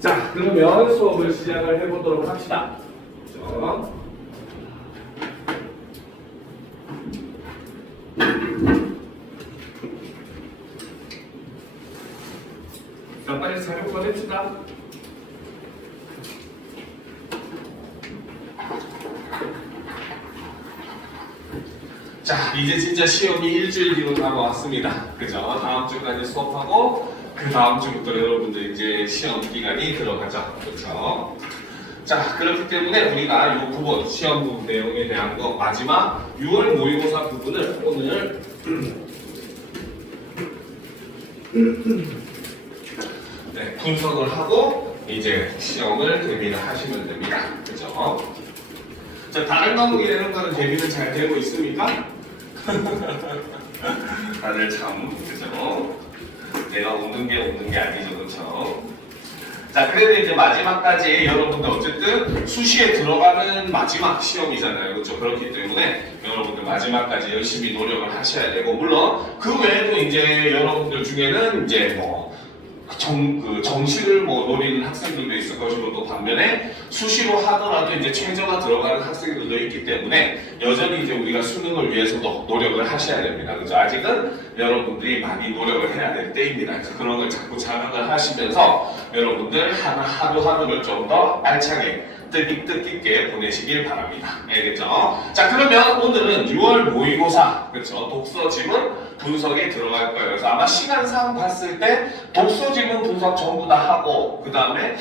자, 그러면 수업을 시작을 해보도록 합시다. 그렇죠? 자, 빨리 자료 꺼냅시다. 자, 이제 진짜 시험이 일주일 뒤로 다가왔습니다. 그죠? 다음 주까지 수업하고 그 다음 주부터 여러분들 이제 시험 기간이 들어가죠. 그렇죠? 자, 그렇기 때문에 우리가 이 부분 시험 부분 내용에 대한 거 마지막 6월 모의고사 부분을 오늘 네, 분석을 하고 이제 시험을 대비를 하시면 됩니다. 그죠? 자, 다른 과목 이런 거는 대비는 잘 되고 있습니까? 다들 참, 그죠? 내가 웃는 게 아니죠, 그렇죠? 자, 그래도 이제 마지막까지 여러분들 어쨌든 수시에 들어가는 마지막 시험이잖아요, 그렇죠? 그렇기 때문에 여러분들 마지막까지 열심히 노력을 하셔야 되고, 물론 그 외에도 이제 여러분들 중에는 이제 뭐 정시를 노리는 학생들도 있을 것이고, 또 반면에 수시로 하더라도 이제 최저가 들어가는 학생들도 있기 때문에 여전히 이제 우리가 수능을 위해서도 노력을 하셔야 됩니다. 그죠? 아직은 여러분들이 많이 노력을 해야 될 때입니다. 그래서 그런 걸 자꾸 자각을 하시면서 여러분들 하루하루를 좀 더 알차게 뜻깊게 보내시길 바랍니다. 알겠죠? 자, 그러면 오늘은 6월 모의고사, 그렇죠? 독서 지문 분석에 들어갈 거예요. 그래서 아마 시간상 봤을 때 독서 지문 분석 전부 다 하고, 그 다음에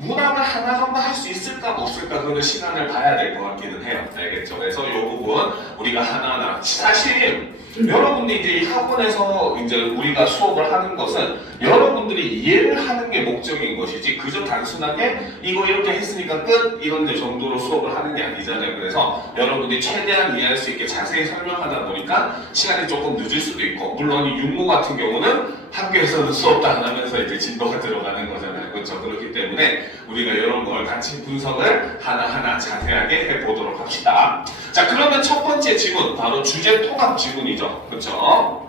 문항을 하나 정도 할 수 있을까 없을까 그거는 시간을 봐야 될 것 같기는 해요. 알겠죠? 그래서 이 부분 우리가 하나하나, 사실 여러분들이 이제 이 학원에서 이제 우리가 수업을 하는 것은 여러분들이 이해를 하는 게 목적인 것이지, 그저 단순하게 이거 이렇게 했으니까 끝 이런 정도로 수업을 하는 게 아니잖아요. 그래서 여러분들이 최대한 이해할 수 있게 자세히 설명하다 보니까 시간이 조금 늦을 수도 있고, 물론 이 육모 같은 경우는 학교에서는 수업도 안 하면서 이제 진도가 들어가는 거잖아요. 그렇죠? 그렇기 때문에 우리가 이런 걸 같이 분석을 하나하나 자세하게 해보도록 합시다. 자, 그러면 첫 번째 지문, 바로 주제 통합 지문이죠. 그렇죠?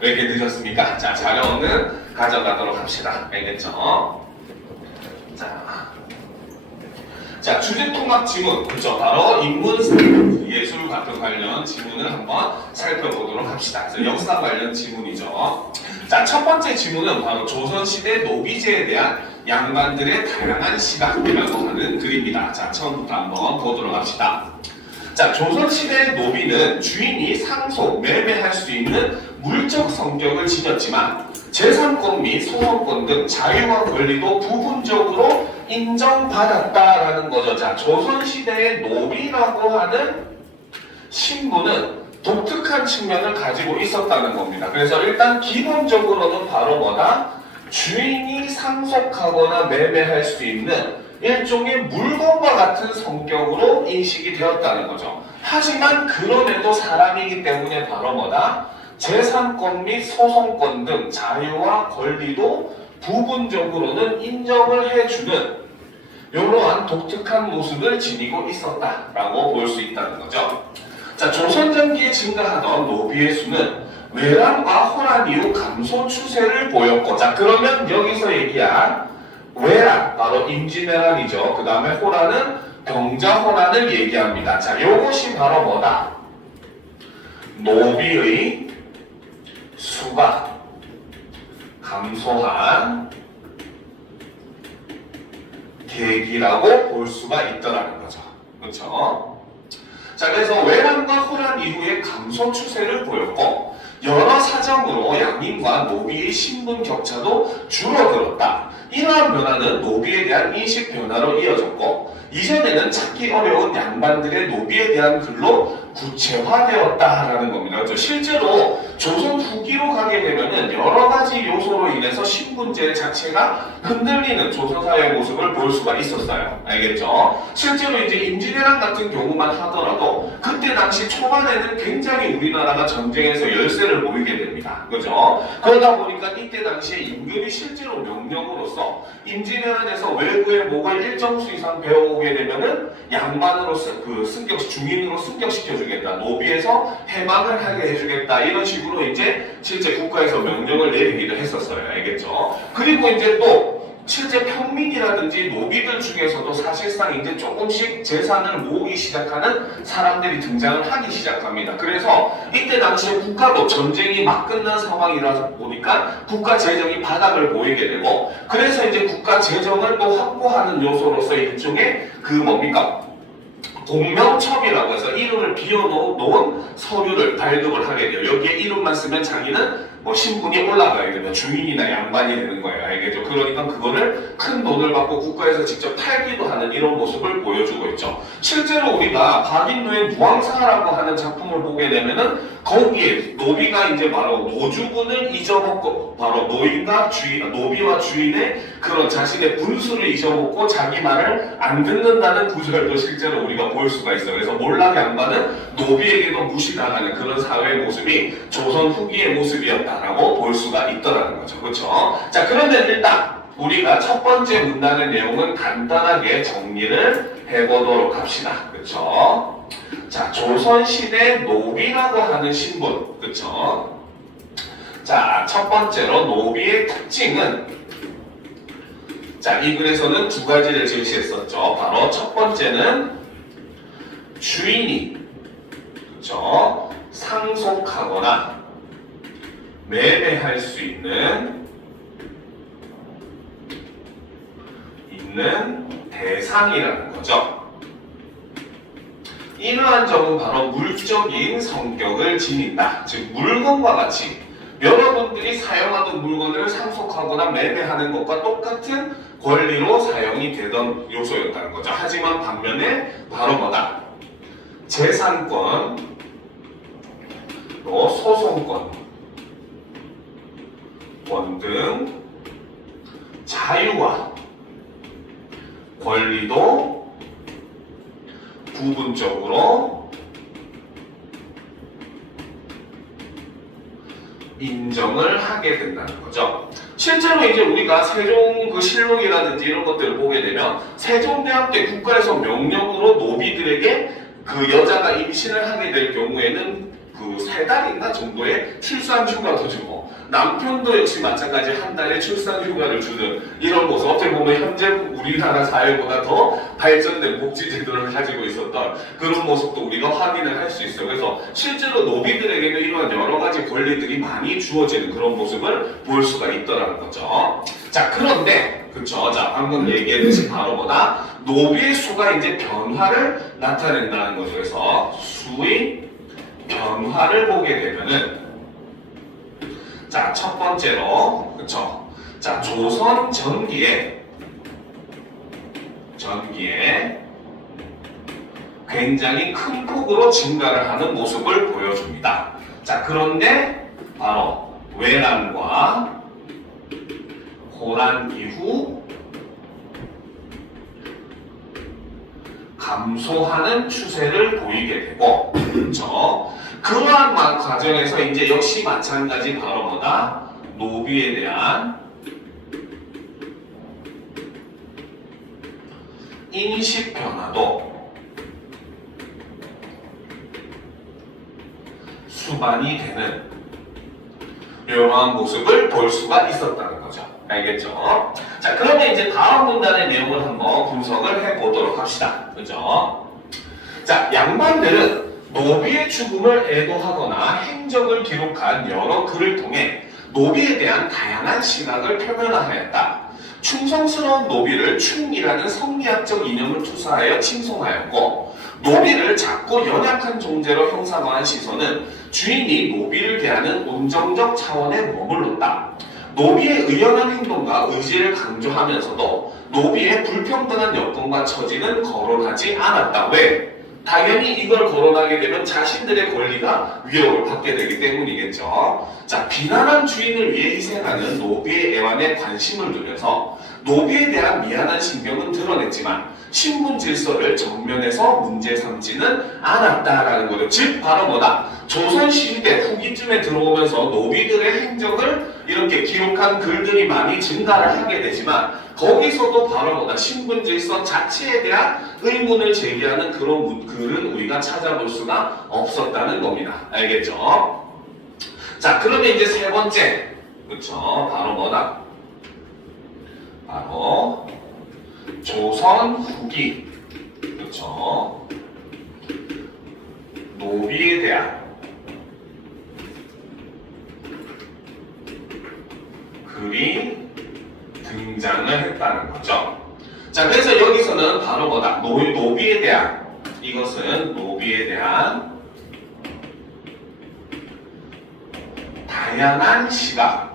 왜 이렇게 늦었습니까? 자, 자료는 가져가도록 합시다. 알겠죠? 자, 주제 통합 지문, 그렇죠? 바로 인문, 예술 같은 관련 지문을 한번 살펴보도록 합시다. 그래서 역사 관련 지문이죠. 자, 첫 번째 지문은 바로 조선시대 노비제에 대한 양반들의 다양한 시각이라고 하는 글입니다. 자, 처음부터 한번 보도록 합시다. 자, 조선시대 노비는 주인이 상속, 매매할 수 있는 물적 성격을 지녔지만 재산권 및 소송권 등 자유와 권리도 부분적으로 인정받았다라는 거죠. 자, 조선시대의 노비라고 하는 신분은 독특한 측면을 가지고 있었다는 겁니다. 그래서 일단 기본적으로는 바로 뭐다? 주인이 상속하거나 매매할 수 있는 일종의 물건과 같은 성격으로 인식이 되었다는 거죠. 하지만 그럼에도 사람이기 때문에 바로 뭐다? 재산권 및 소송권 등 자유와 권리도 부분적으로는 인정을 해주는 이러한 독특한 모습을 지니고 있었다라고 볼 수 있다는 거죠. 자, 조선 전기에 증가하던 노비의 수는 외란과 호란 이후 감소 추세를 보였고, 자, 그러면 여기서 얘기한 외란, 바로 임진왜란이죠. 그 다음에 호란은 병자호란을 얘기합니다. 자, 요것이 바로 뭐다? 노비의 수가 감소한 계기라고 볼 수가 있더라는 거죠. 그렇죠? 자, 그래서 외란과 호란 이후에 감소 추세를 보였고, 여러 사정으로 양인과 노비의 신분 격차도 줄어들었다. 이러한 변화는 노비에 대한 인식 변화로 이어졌고, 이전에는 찾기 어려운 양반들의 노비에 대한 글로 구체화되었다라는 겁니다. 그렇죠? 실제로 조선 후기로 가게 되면은 여러 가지 요소로 인해서 신분제 자체가 흔들리는 조선사회의 모습을 볼 수가 있었어요. 알겠죠? 실제로 이제 임진왜란 같은 경우만 하더라도 그때 당시 초반에는 굉장히 우리나라가 전쟁에서 열세를 보이게 됩니다. 그죠? 그러다 보니까 이때 당시에 임금이 실제로 명령으로서 임진왜란에서 외부의 목을 일정 수 이상 배워오게 되면은 양반으로 중인으로 승격시켜주겠다, 노비에서 해방을 하게 해주겠다, 이런 식으로 이제 실제 국가에서 명령을 내리기도 했었어요. 알겠죠? 그리고 이제 또 실제 평민이라든지 노비들 중에서도 사실상 이제 조금씩 재산을 모으기 시작하는 사람들이 등장을 하기 시작합니다. 그래서 이때 당시에 국가도 전쟁이 막 끝난 상황이라 보니까 국가 재정이 바닥을 보이게 되고, 그래서 이제 국가 재정을 또 확보하는 요소로서 일종의 그 뭡니까? 공명첩이라고 해서 이름을 비워놓은 서류를 발급을 하게 돼요. 여기에 이름만 쓰면 자기는 뭐 신분이 올라가게 되면 주인이나 양반이 되는 거예요. 알겠죠? 그러니까 그거를 큰 돈을 받고 국가에서 직접 팔기도 하는 이런 모습을 보여주고 있죠. 실제로 우리가 박인노의 무왕사라고 하는 작품을 보게 되면은 거기에 노비가 이제 바로 노주군을 잊어먹고, 바로 노인과 주인, 노비와 주인의 그런 자신의 분수를 잊어먹고 자기 말을 안 듣는다는 구절도 실제로 우리가 볼 수가 있어요. 그래서 몰락 양반은 노비에게도 무시당하는 그런 사회의 모습이 조선 후기의 모습이었다라고 볼 수가 있더라는 거죠. 그렇죠? 자, 그런데 일단 우리가 첫 번째 문단의 내용은 간단하게 정리를 해보도록 합시다. 그렇죠? 자, 조선시대 노비라고 하는 신분. 그렇죠? 자, 첫 번째로 노비의 특징은, 자, 이 글에서는 두 가지를 제시했었죠. 바로 첫 번째는 주인이, 그렇죠? 상속하거나 매매할 수 있는 대상이라는 거죠. 이러한 점은 바로 물적인 성격을 지닌다. 즉 물건과 같이 여러분들이 사용하던 물건을 상속하거나 매매하는 것과 똑같은 권리로 사용이 되던 요소였다는 거죠. 하지만 반면에 바로 뭐다? 재산권, 또 소송권 등 자유와 권리도 부분적으로 인정을 하게 된다는 거죠. 실제로 이제 우리가 세종 그 실록이라든지 이런 것들을 보게 되면 세종대왕 때 국가에서 명령으로 노비들에게 그 여자가 임신을 하게 될 경우에는 그 3달인가 정도의 출산 휴가도 주고, 남편도 역시 마찬가지 한 달의 출산 휴가를 주는 이런 모습, 어떻게 보면 현재 우리나라 사회보다 더 발전된 복지제도를 가지고 있었던 그런 모습도 우리가 확인을 할 수 있어요. 그래서 실제로 노비들에게도 이러한 여러 가지 권리들이 많이 주어지는 그런 모습을 볼 수가 있더라는 거죠. 자, 그런데 그쵸? 자, 방금 얘기했듯이 바로 뭐다? 노비의 수가 이제 변화를 나타낸다는 거죠. 그래서 수의 변화를 보게 되면은, 자, 첫 번째로, 그쵸? 자, 조선 전기에 굉장히 큰 폭으로 증가를 하는 모습을 보여줍니다. 자, 그런데 바로 외란과 호란 이후 감소하는 추세를 보이게 되고, 그렇죠? 그러한 과정에서 이제 역시 마찬가지 바로 뭐다? 노비에 대한 인식 변화도 수반이 되는 이러한 모습을 볼 수가 있었다는 거죠. 알겠죠? 자, 그러면 이제 다음 문단의 내용을 한번 분석을 해보도록 합시다. 그죠? 자, 양반들은 노비의 죽음을 애도하거나 행적을 기록한 여러 글을 통해 노비에 대한 다양한 시각을 표면화하였다. 충성스러운 노비를 충이라는 성리학적 이념을 투사하여 칭송하였고, 노비를 작고 연약한 존재로 형상화한 시선은 주인이 노비를 대하는 온정적 차원에 머물렀다. 노비의 의연한 행동과 의지를 강조하면서도 노비의 불평등한 여건과 처지는 거론하지 않았다. 왜? 당연히 이걸 거론하게 되면 자신들의 권리가 위협을 받게 되기 때문이겠죠. 자, 비난한 주인을 위해 희생하는 노비의 애완에 관심을 두면서 노비에 대한 미안한 신경은 드러냈지만 신분 질서를 정면에서 문제 삼지는 않았다라는 거죠. 즉 바로 뭐다? 조선시대 후기쯤에 들어오면서 노비들의 행적을 이렇게 기록한 글들이 많이 증가를 하게 되지만 거기서도 바로 뭐다? 신분 질서 자체에 대한 의문을 제기하는 그런 글은 우리가 찾아볼 수가 없었다는 겁니다. 알겠죠? 자, 그러면 이제 세 번째, 그렇죠? 바로 뭐다? 바로 조선 후기, 그렇죠? 노비에 대한 글이 등장을 했다는 거죠. 자, 그래서 여기서는 바로 뭐다? 노비에 대한, 이것은 노비에 대한 다양한 시각.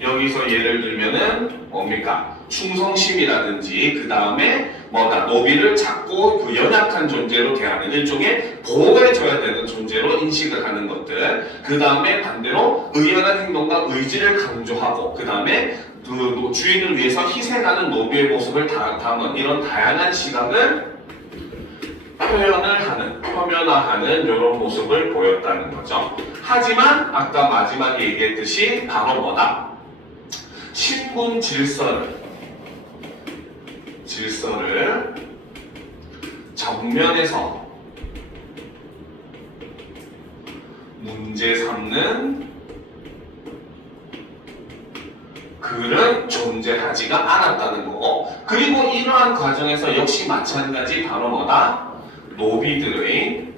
여기서 예를 들면은 뭡니까? 충성심이라든지 그 다음에 뭐다? 노비를 작고 그 연약한 존재로 대하는 일종의 보호해줘야 되는 존재로 인식을 하는 것들. 그 다음에 반대로 의연한 행동과 의지를 강조하고 그 다음에 그 주인을 위해서 희생하는 노비의 모습을 담은 이런 다양한 시각을 표면화하는 이런 모습을 보였다는 거죠. 하지만 아까 마지막에 얘기했듯이 바로 뭐다? 신분 질서를 정면에서 문제 삼는 글은 존재하지가 않았다는 거고, 그리고 이러한 과정에서 역시 마찬가지 바로 뭐다? 노비들의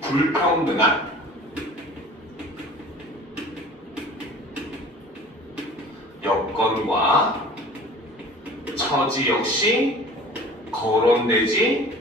불평등한 여건과 처지 역시 거론되지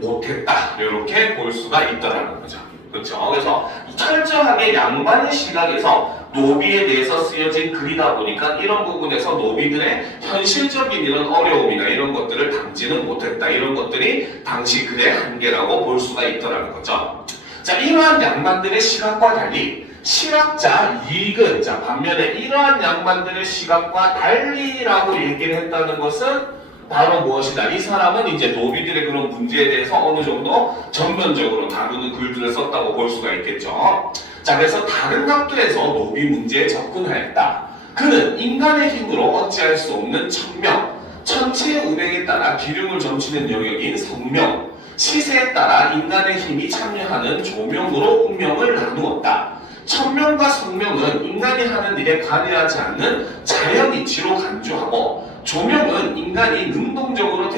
못했다. 이렇게 볼 수가 있다라는 거죠. 그렇죠? 그래서 철저하게 양반의 시각에서 노비에 대해서 쓰여진 글이다 보니까 이런 부분에서 노비들의 현실적인 이런 어려움이나 이런 것들을 담지는 못했다. 이런 것들이 당시 글의 한계라고 볼 수가 있더라는 거죠. 자, 이러한 양반들의 시각과 달리 실학자 이익은, 자, 반면에 이러한 양반들의 시각과 달리라고 얘기를 했다는 것은 바로 무엇이다? 이 사람은 이제 노비들의 그런 문제에 대해서 어느 정도 전면적으로 다루는 글들을 썼다고 볼 수가 있겠죠. 자, 그래서 다른 각도에서 노비 문제에 접근하였다. 그는 인간의 힘으로 어찌할 수 없는 천명, 천체의 운행에 따라 기름을 점치는 영역인 성명, 시세에 따라 인간의 힘이 참여하는 조명으로 운명을 나누었다. 천명과 성명은 인간이 하는 일에 관여하지 않는 자연 이치로 간주하고, 조명은 인간이 능동적으로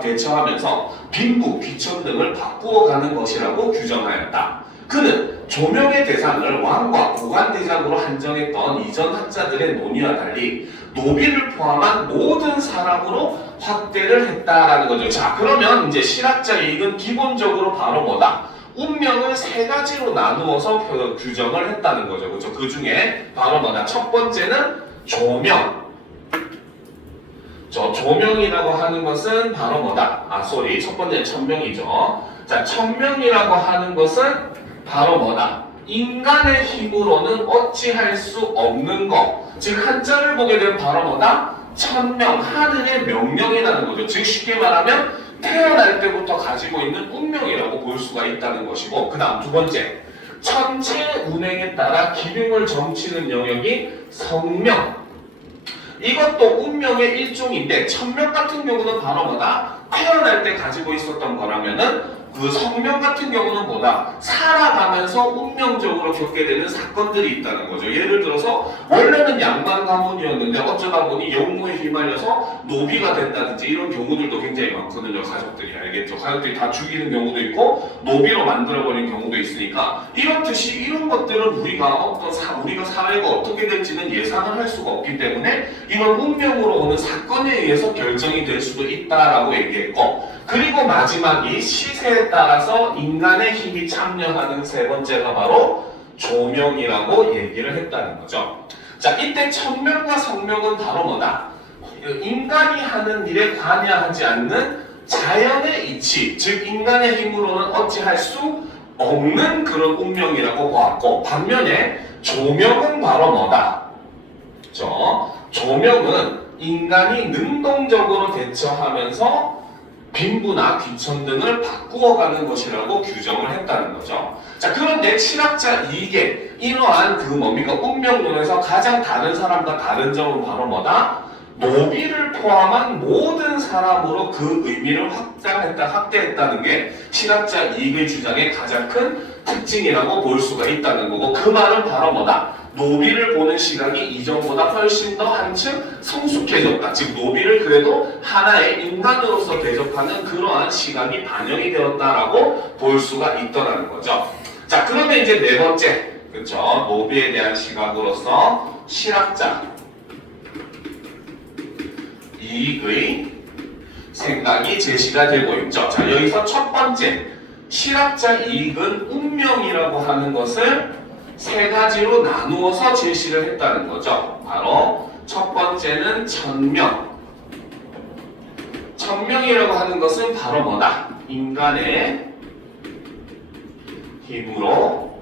대처하면서 빈부, 귀천 등을 바꾸어가는 것이라고 규정하였다. 그는 조명의 대상을 왕과 고관대장으로 한정했던 이전 학자들의 논의와 달리 노비를 포함한 모든 사람으로 확대를 했다라는 거죠. 자, 그러면 이제 실학자 이익은 기본적으로 바로 뭐다? 운명을 세 가지로 나누어서 규정을 했다는 거죠. 그렇죠? 그 중에 바로 뭐다? 첫 번째는 조명. 조명이라고 하는 것은 바로 뭐다? 첫 번째는 천명이죠. 자, 천명이라고 하는 것은 바로 뭐다? 인간의 힘으로는 어찌할 수 없는 것. 즉, 한자를 보게 되면 바로 뭐다? 천명, 하늘의 명령이라는 거죠. 즉, 쉽게 말하면 태어날 때부터 가지고 있는 운명이라고 볼 수가 있다는 것이고, 그 다음 두 번째, 천체 운행에 따라 기름을 점치는 영역이 성명. 이것도 운명의 일종인데, 천명 같은 경우는 바로 뭐다? 태어날 때 가지고 있었던 거라면은 그 성명 같은 경우는 뭐다? 살아가면서 운명적으로 겪게 되는 사건들이 있다는 거죠. 예를 들어서 원래는 양반 가문이었는데 어쩌다 보니 영모에 휘말려서 노비가 됐다든지 이런 경우들도 굉장히 많거든요. 가족들이 알겠죠. 가족들이 다 죽이는 경우도 있고 노비로 만들어버리는 경우도 있으니까, 이렇듯이 이런 것들은 우리가 사회가 어떻게 될지는 예상을 할 수가 없기 때문에 이런 운명으로 오는 사건에 의해서 결정이 될 수도 있다라고 얘기했고, 그리고 마지막이 시세에 따라서 인간의 힘이 참여하는 세 번째가 바로 조명이라고 얘기를 했다는 거죠. 자, 이때 천명과 성명은 바로 뭐다? 인간이 하는 일에 관여하지 않는 자연의 이치, 즉 인간의 힘으로는 어찌할 수 없는 그런 운명이라고 보았고, 반면에 조명은 바로 뭐다? 조명은 인간이 능동적으로 대처하면서 빈부나 귀천 등을 바꾸어가는 것이라고 규정을 했다는 거죠. 자, 그런데 칠학자 이익의 이러한 운명론에서 가장 다른 사람과 다른 점은 바로 뭐다? 노비를 포함한 모든 사람으로 그 의미를 확대했다는 게 칠학자 이익의 주장의 가장 큰 특징이라고 볼 수가 있다는 거고, 그 말은 바로 뭐다? 노비를 보는 시각이 이전보다 훨씬 더 한층 성숙해졌다. 즉 노비를 그래도 하나의 인간으로서 대접하는 그러한 시각이 반영이 되었다라고 볼 수가 있더라는 거죠. 자, 그러면 이제 네 번째, 그렇죠? 노비에 대한 시각으로서 실학자 이익의 생각이 제시가 되고 있죠. 자, 여기서 첫 번째, 실학자 이익은 운명이라고 하는 것을 세 가지로 나누어서 제시를 했다는 거죠. 바로 첫 번째는 천명. 천명이라고 하는 것은 바로 뭐다? 인간의 힘으로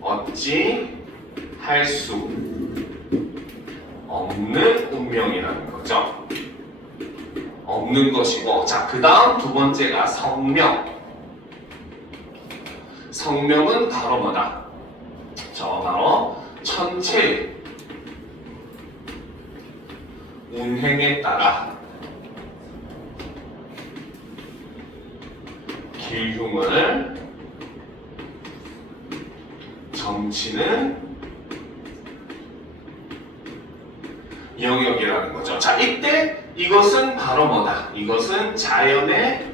얻지 할 수 없는 운명이라는 거죠. 없는 것이고, 자, 그 다음 두 번째가 성명. 성명은 바로 뭐다? 바로 천체의 운행에 따라 길흉을 점치는 영역이라는 거죠. 자, 이때 이것은 바로 뭐다? 이것은 자연의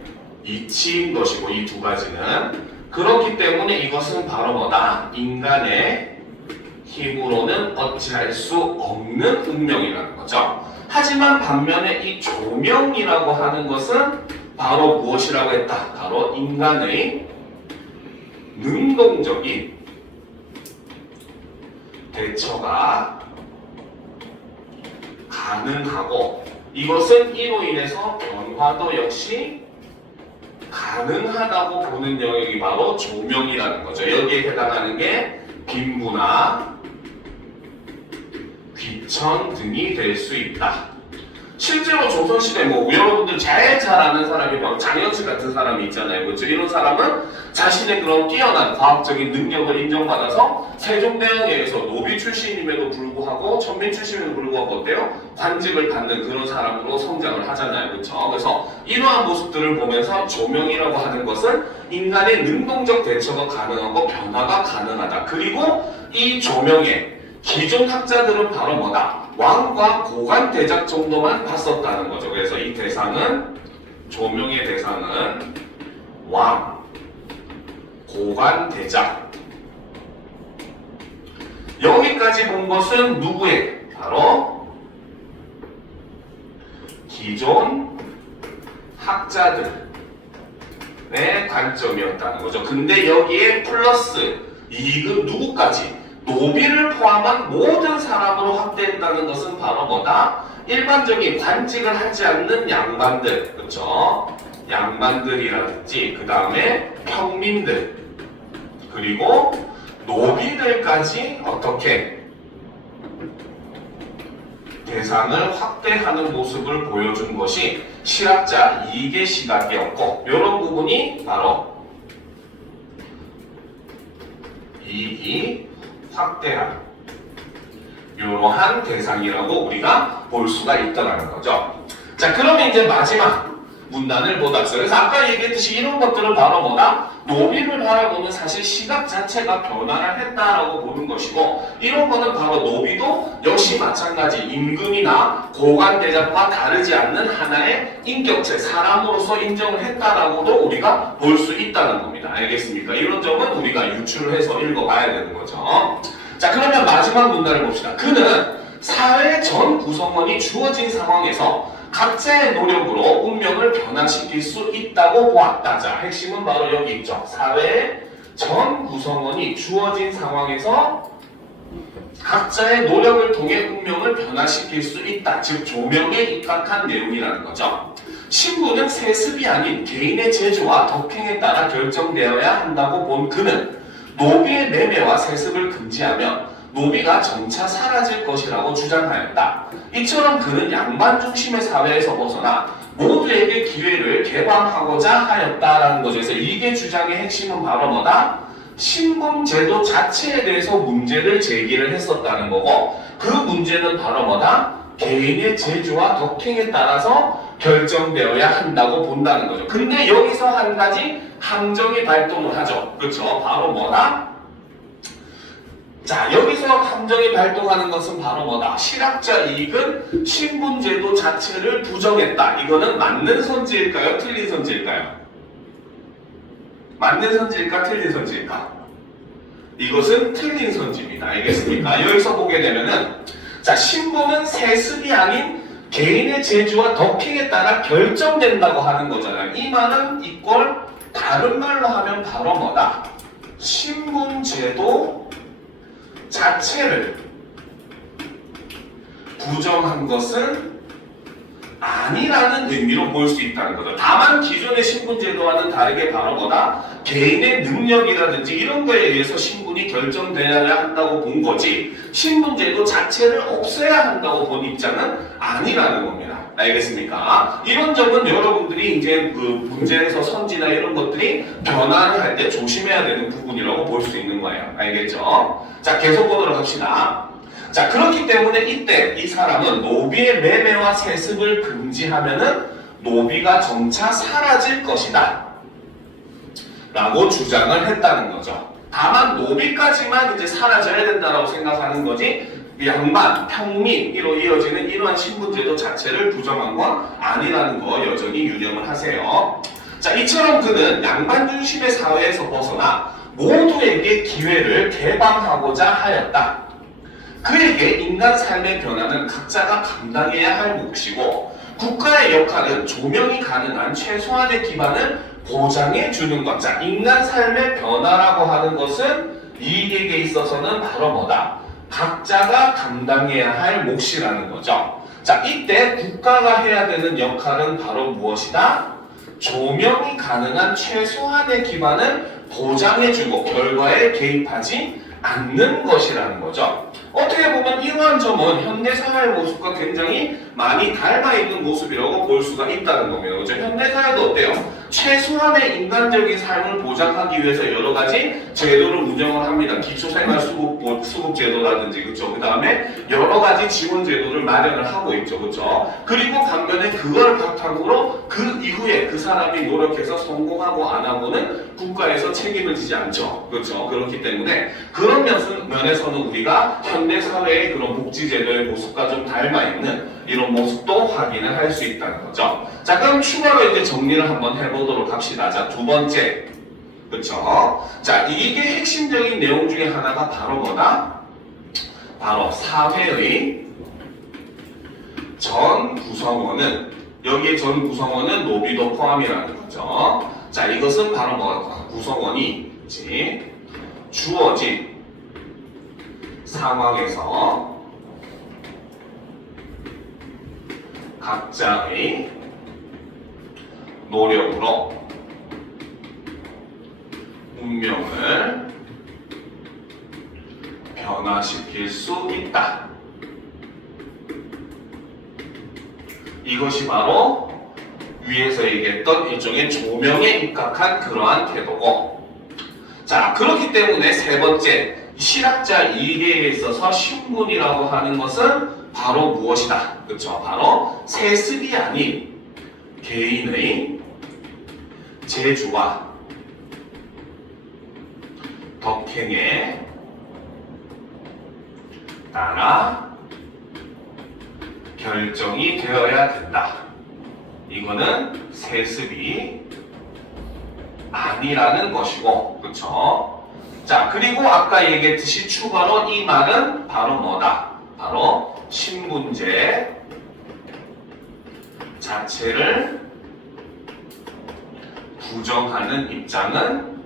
이치인 것이고, 이 두 가지는 그렇기 때문에 이것은 바로 뭐다? 인간의 힘으로는 어찌할 수 없는 운명이라는 거죠. 하지만 반면에 이 조명이라고 하는 것은 바로 무엇이라고 했다? 바로 인간의 능동적인 대처가 가능하고, 이것은 이로 인해서 변화도 역시 가능하다고 보는 영역이 바로 조명이라는 거죠. 여기에 해당하는 게 빈부나 귀천 등이 될 수 있다. 실제로 조선시대 여러분들 제일 잘 아는 사람이 바로 장현실 같은 사람이 있잖아요. 그렇죠? 이런 사람은 자신의 그런 뛰어난 과학적인 능력을 인정받아서 세종대왕에서 노비 출신임에도 불구하고 천민 출신임에도 불구하고 어때요? 관직을 받는 그런 사람으로 성장을 하잖아요. 그렇죠? 그래서 이러한 모습들을 보면서 조명이라고 하는 것은 인간의 능동적 대처가 가능하고 변화가 가능하다. 그리고 이 조명에 기존 학자들은 바로 뭐다? 왕과 고관 대작 정도만 봤었다는 거죠. 그래서 이 대상은, 조명의 대상은 왕, 고관 대작. 여기까지 본 것은 누구의? 바로 기존 학자들의 관점이었다는 거죠. 근데 여기에 플러스 이익은 누구까지? 노비를 포함한 모든 사람으로 확대했다는 것은 바로 뭐다? 일반적인 관직을 하지 않는 양반들, 그렇죠? 양반들이라든지 그 다음에 평민들, 그리고 노비들까지 어떻게 대상을 확대하는 모습을 보여준 것이 실학자 이익의 시각이었고, 이런 부분이 바로 이익이 확대한 이러한 대상이라고 우리가 볼 수가 있다는 거죠. 자, 그러면 이제 마지막 문단을 보다. 그래서 아까 얘기했듯이 이런 것들은 바로 뭐다? 노비를 바라보는 사실 시각 자체가 변화를 했다라고 보는 것이고, 이런 거는 바로 노비도 역시 마찬가지 임금이나 고관 대작과 다르지 않는 하나의 인격체, 사람으로서 인정을 했다라고도 우리가 볼 수 있다는 겁니다. 알겠습니까? 이런 점은 우리가 유추를 해서 읽어봐야 되는 거죠. 자, 그러면 마지막 문단을 봅시다. 그는 사회 전 구성원이 주어진 상황에서 각자의 노력으로 운명을 변화시킬 수 있다고 보았다. 자, 핵심은 바로 여기 있죠. 사회 전 구성원이 주어진 상황에서 각자의 노력을 통해 운명을 변화시킬 수 있다. 즉 조명에 입각한 내용이라는 거죠. 신분은 세습이 아닌 개인의 재주와 덕행에 따라 결정되어야 한다고 본 그는 노비의 매매와 세습을 금지하면 노비가 점차 사라질 것이라고 주장하였다. 이처럼 그는 양반 중심의 사회에서 벗어나 모두에게 기회를 개방하고자 하였다라는 거죠. 그래서 이게 주장의 핵심은 바로 뭐다? 신분제도 자체에 대해서 문제를 제기를 했었다는 거고, 그 문제는 바로 뭐다? 개인의 재주와 덕행에 따라서 결정되어야 한다고 본다는 거죠. 근데 여기서 한 가지 함정이 발동을 하죠. 그렇죠? 바로 뭐다? 자, 여기서 감정이 발동하는 것은 바로 뭐다? 실학자 이익은 신분제도 자체를 부정했다. 이거는 맞는 선지일까요? 틀린 선지일까요? 맞는 선지일까? 틀린 선지일까? 이것은 틀린 선지입니다. 알겠습니까? 여기서 보게 되면은, 자, 신분은 세습이 아닌 개인의 재주와 덕행에 따라 결정된다고 하는 거잖아요. 이 말은 이꼴 다른 말로 하면 바로 뭐다? 신분제도 자체를 부정한 것은 아니라는 의미로 볼 수 있다는 거죠. 다만 기존의 신분제도와는 다르게 바로 뭐다? 개인의 능력이라든지 이런 거에 의해서 신분이 결정되어야 한다고 본 거지 신분제도 자체를 없애야 한다고 본 입장은 아니라는 겁니다. 알겠습니까? 이런 점은 여러분들이 이제 그 문제에서 선지나 이런 것들이 변화를 할 때 조심해야 되는 부분이라고 볼 수 있는 거예요. 알겠죠? 자, 계속 보도록 합시다. 자, 그렇기 때문에 이때 이 사람은 노비의 매매와 세습을 금지하면은 노비가 점차 사라질 것이다 라고 주장을 했다는 거죠. 다만 노비까지만 이제 사라져야 된다라고 생각하는 거지 양반, 평민으로 이어지는 이러한 신분제도 자체를 부정한 건 아니라는 거 여전히 유념을 하세요. 자, 이처럼 그는 양반 중심의 사회에서 벗어나 모두에게 기회를 개방하고자 하였다. 그에게 인간 삶의 변화는 각자가 감당해야 할 몫이고 국가의 역할은 조명이 가능한 최소한의 기반을 보장해 주는 것. 자, 인간 삶의 변화라고 하는 것은 이익에게 있어서는 바로 뭐다? 각자가 감당해야 할 몫이라는 거죠. 자, 이때 국가가 해야 되는 역할은 바로 무엇이다? 조명이 가능한 최소한의 기반을 보장해주고 결과에 개입하지 않는 것이라는 거죠. 어떻게 보면 이러한 점은 현대사회의 모습과 굉장히 많이 닮아있는 모습이라고 볼 수가 있다는 겁니다. 그렇죠? 현대사회도 어때요? 최소한의 인간적인 삶을 보장하기 위해서 여러 가지 제도를 운영을 합니다. 기초생활수급 제도라든지, 그렇죠? 그 다음에 여러 가지 지원 제도를 마련을 하고 있죠. 그렇죠? 그리고 반면에 그걸 바탕으로 그 이후에 그 사람이 노력해서 성공하고 안 하고는 국가에서 책임을 지지 않죠. 그렇죠? 그렇기 때문에 그런 면에서는 우리가 현대사회의 그런 복지제도의 모습과 좀 닮아있는 이런 모습도 확인을 할 수 있다는 거죠. 자, 그럼 추가로 이제 정리를 한번 해보도록 합시다. 자, 두 번째. 그쵸? 자, 이게 핵심적인 내용 중에 하나가 바로 뭐다? 바로 사회의 전 구성원은, 여기에 전 구성원은 노비도 포함이라는 거죠. 자, 이것은 바로 뭐다? 구성원이 주어진 상황에서 각자의 노력으로 운명을 변화시킬 수 있다. 이것이 바로 위에서 얘기했던 일종의 조명에 입각한 그러한 태도고, 자, 그렇기 때문에 세 번째, 실학자 이익에 있어서 신분이라고 하는 것은 바로 무엇이다? 그렇죠? 바로 세습이 아닌 개인의 재주와 덕행에 따라 결정이 되어야 된다. 이거는 세습이 아니라는 것이고, 그렇죠? 자, 그리고 아까 얘기했듯이 추가로 이 말은 바로 뭐다? 바로 신분제 자체를 부정하는 입장은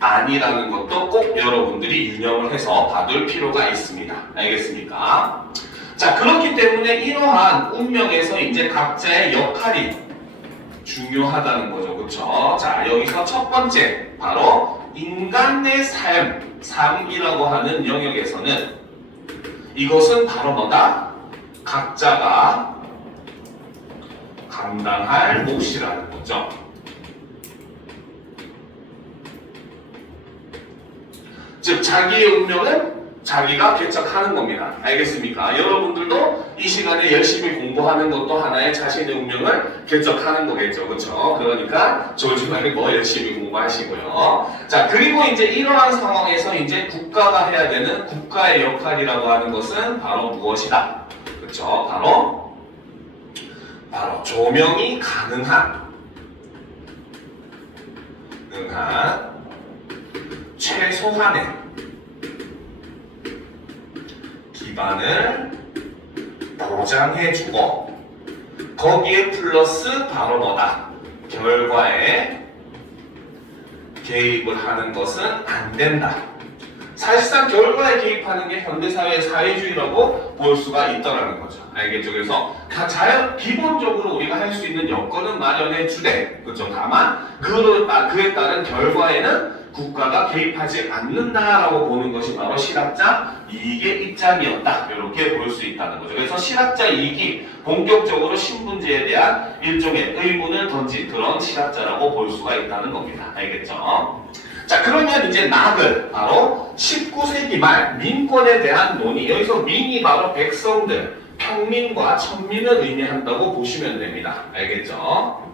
아니라는 것도 꼭 여러분들이 유념을 해서 봐둘 필요가 있습니다. 알겠습니까? 자, 그렇기 때문에 이러한 운명에서 이제 각자의 역할이 중요하다는 거죠. 그렇죠? 자, 여기서 첫 번째 바로 인간의 삶이라고 하는 영역에서는 이것은 바로 뭐다? 각자가 감당할 몫이라는 거죠. 즉 자기의 운명은 자기가 개척하는 겁니다. 알겠습니까? 여러분들도 이 시간에 열심히 공부하는 것도 하나의 자신의 운명을 개척하는 거겠죠. 그렇죠? 그러니까 졸지 말고 열심히 공부하시고요. 자, 그리고 이제 이러한 상황에서 이제 국가가 해야 되는 국가의 역할이라고 하는 것은 바로 무엇이다? 그렇죠? 바로 조명이 가능한 최소한의 기반을 보장해주고 거기에 플러스 바로 뭐다? 결과에 개입을 하는 것은 안 된다. 사실상 결과에 개입하는 게 현대사회의 사회주의라고 볼 수가 있다는 거죠. 알겠죠? 그래서 기본적으로 우리가 할 수 있는 여건은 마련해 주되, 그렇죠? 다만 그에 따른 결과에는 국가가 개입하지 않는다라고 보는 것이 바로 실학자 이익의 입장이었다. 이렇게 볼 수 있다는 거죠. 그래서 실학자 이익이 본격적으로 신분제에 대한 일종의 의문을 던진 그런 실학자라고 볼 수가 있다는 겁니다. 알겠죠? 자, 그러면 이제 낙을 바로 19세기 말 민권에 대한 논의, 여기서 민이 바로 백성들, 평민과 천민을 의미한다고 보시면 됩니다. 알겠죠?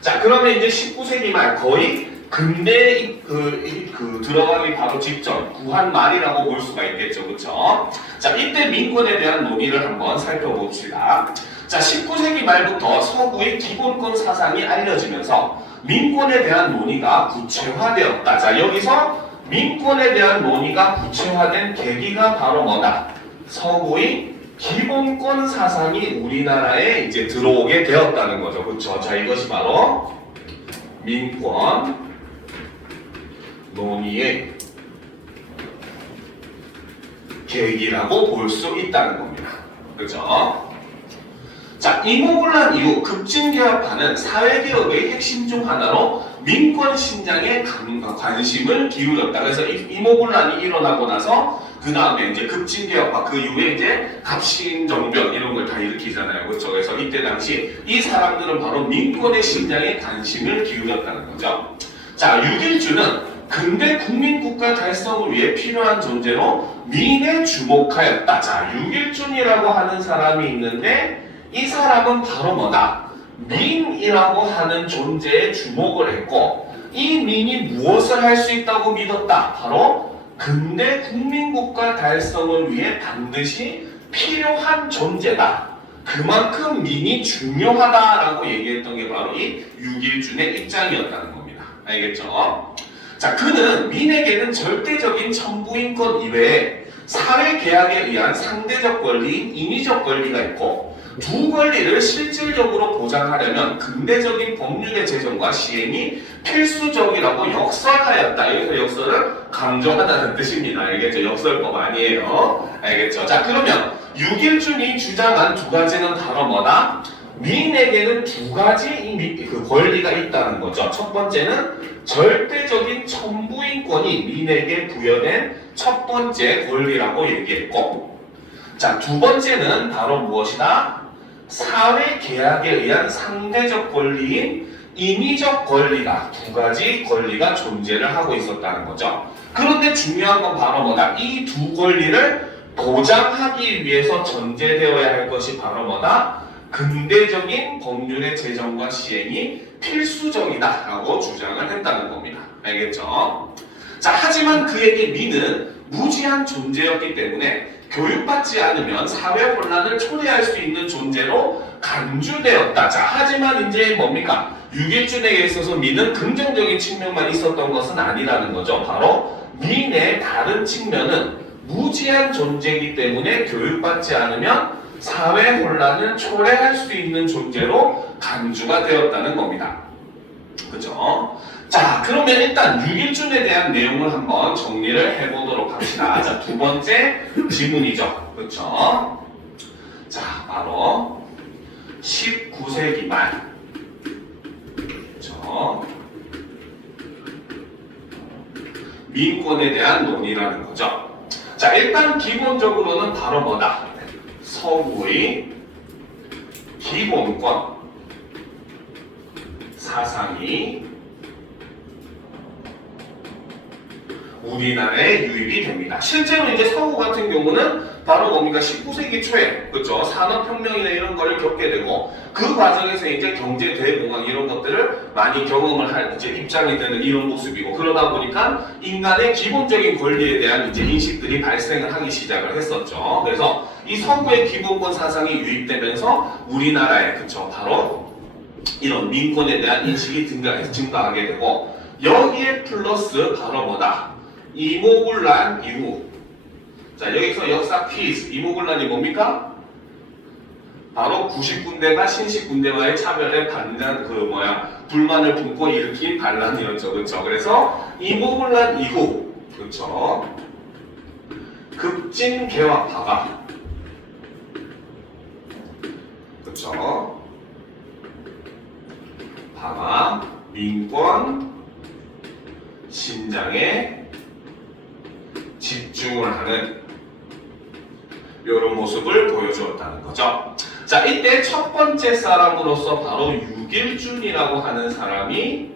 자, 그러면 이제 19세기 말 거의 근대에 들어가기 바로 직전, 구한 말이라고 볼 수가 있겠죠. 그렇죠? 자, 이때 민권에 대한 논의를 한번 살펴봅시다. 자, 19세기 말부터 서구의 기본권 사상이 알려지면서 민권에 대한 논의가 구체화되었다. 자, 여기서 민권에 대한 논의가 구체화된 계기가 바로 뭐다? 서구의 기본권 사상이 우리나라에 이제 들어오게 되었다는 거죠. 그렇죠? 자, 이것이 바로 민권 논의의 계기라고 볼 수 있다는 겁니다. 그렇죠? 자, 이모군란 이후 급진개혁파는 사회개혁의 핵심 중 하나로 민권 신장에 관심을 기울였다. 그래서 이모군란이 일어나고 나서 그 다음에 이제 급진개혁파 그 이후에 이제 갑신정변 이런 걸 다 일으키잖아요. 그렇죠? 그래서 이때 당시 이 사람들은 바로 민권의 신장에 관심을 기울였다는 거죠. 자, 6.1주는 근대 국민국가 달성을 위해 필요한 존재로 민에 주목하였다. 자, 6.1준이라고 하는 사람이 있는데 이 사람은 바로 뭐다? 민이라고 하는 존재에 주목을 했고 이 민이 무엇을 할 수 있다고 믿었다? 바로 근대 국민국가 달성을 위해 반드시 필요한 존재다. 그만큼 민이 중요하다라고 얘기했던 게 바로 이 6.1준의 입장이었다는 겁니다. 알겠죠? 자, 그는 민에게는 절대적인 천부인권 이외에 사회계약에 의한 상대적 권리인 인위적 권리가 있고 두 권리를 실질적으로 보장하려면 근대적인 법률의 제정과 시행이 필수적이라고 역설하였다. 여기서 역설을 강조하다는 뜻입니다. 알겠죠? 역설법 아니에요. 알겠죠? 자, 그러면 6.1준이 주장한 두 가지는 바로 뭐다? 민에게는 두 가지 권리가 있다는 거죠. 첫 번째는 절대적인 천부인권이 민에게 부여된 첫 번째 권리라고 얘기했고, 자, 두 번째는 바로 무엇이다? 사회계약에 의한 상대적 권리인 인위적 권리가 두 가지 권리가 존재를 하고 있었다는 거죠. 그런데 중요한 건 바로 뭐다? 이 두 권리를 보장하기 위해서 전제되어야 할 것이 바로 뭐다? 근대적인 법률의 제정과 시행이 필수적이다라고 주장을 했다는 겁니다. 알겠죠? 자, 하지만 그에게 민은 무지한 존재였기 때문에 교육받지 않으면 사회 혼란을 초래할 수 있는 존재로 간주되었다. 자, 하지만 이제 뭡니까? 6.1준에게 있어서 민은 긍정적인 측면만 있었던 것은 아니라는 거죠. 바로 민의 다른 측면은 무지한 존재이기 때문에 교육받지 않으면 사회 혼란을 초래할 수 있는 존재로 간주가 되었다는 겁니다. 그죠? 자, 그러면 일단 6.1준에 대한 내용을 한번 정리를 해보도록 합시다. 자, 두 번째 지문이죠. 그렇죠? 자, 바로 19세기 말. 그렇죠? 민권에 대한 논의라는 거죠. 자, 일단 기본적으로는 바로 뭐다? 서구의 기본권 사상이 우리나라에 유입이 됩니다. 실제로 이제 서구 같은 경우는 바로 뭡니까? 19세기 초에, 그렇죠? 산업혁명이나 이런 거를 겪게 되고, 그 과정에서 이제 경제 대공황 이런 것들을 많이 경험을 할 이제 입장이 되는 이런 모습이고, 그러다 보니까 인간의 기본적인 권리에 대한 이제 인식들이 발생을 하기 시작을 했었죠. 그래서 이 서구의 기본권 사상이 유입되면서 우리나라에, 그렇죠? 바로 이런 민권에 대한 인식이 증가하게 되고, 여기에 플러스 바로 뭐다? 이모군란 이후. 자, 여기서 역사 퀴즈. 이모군란이 뭡니까? 바로 구식군대가 신식군대와의 차별에 불만을 품고 일으킨 반란이었죠. 그렇죠? 그래서 이모군란 이후, 그렇죠? 급진 개화파가, 그렇죠? 파가 민권 신장에 집중을 하는 이런 모습을 보여주었다는 거죠. 자, 이때 첫 번째 사람으로서 바로 유길준이라고 하는 사람이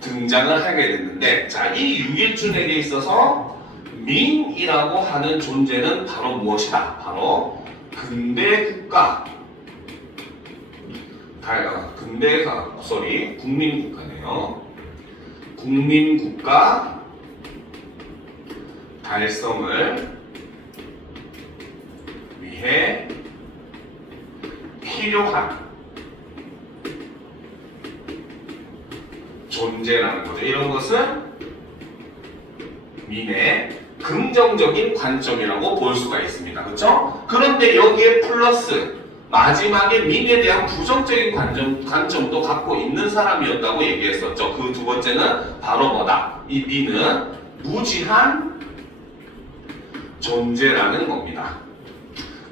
등장을 하게 됐는데, 자, 이 유길준에게 있어서 민이라고 하는 존재는 바로 무엇이다? 바로 근대국가, 국민국가네요. 국민국가 달성을 위해 필요한 존재라는 거죠. 이런 것은 민의 긍정적인 관점이라고 볼 수가 있습니다. 그렇죠? 그런데 여기에 플러스 마지막에 민에 대한 부정적인 관점도 갖고 있는 사람이었다고 얘기했었죠. 그 두 번째는 바로 뭐다? 이 민은 무지한 존재라는 겁니다.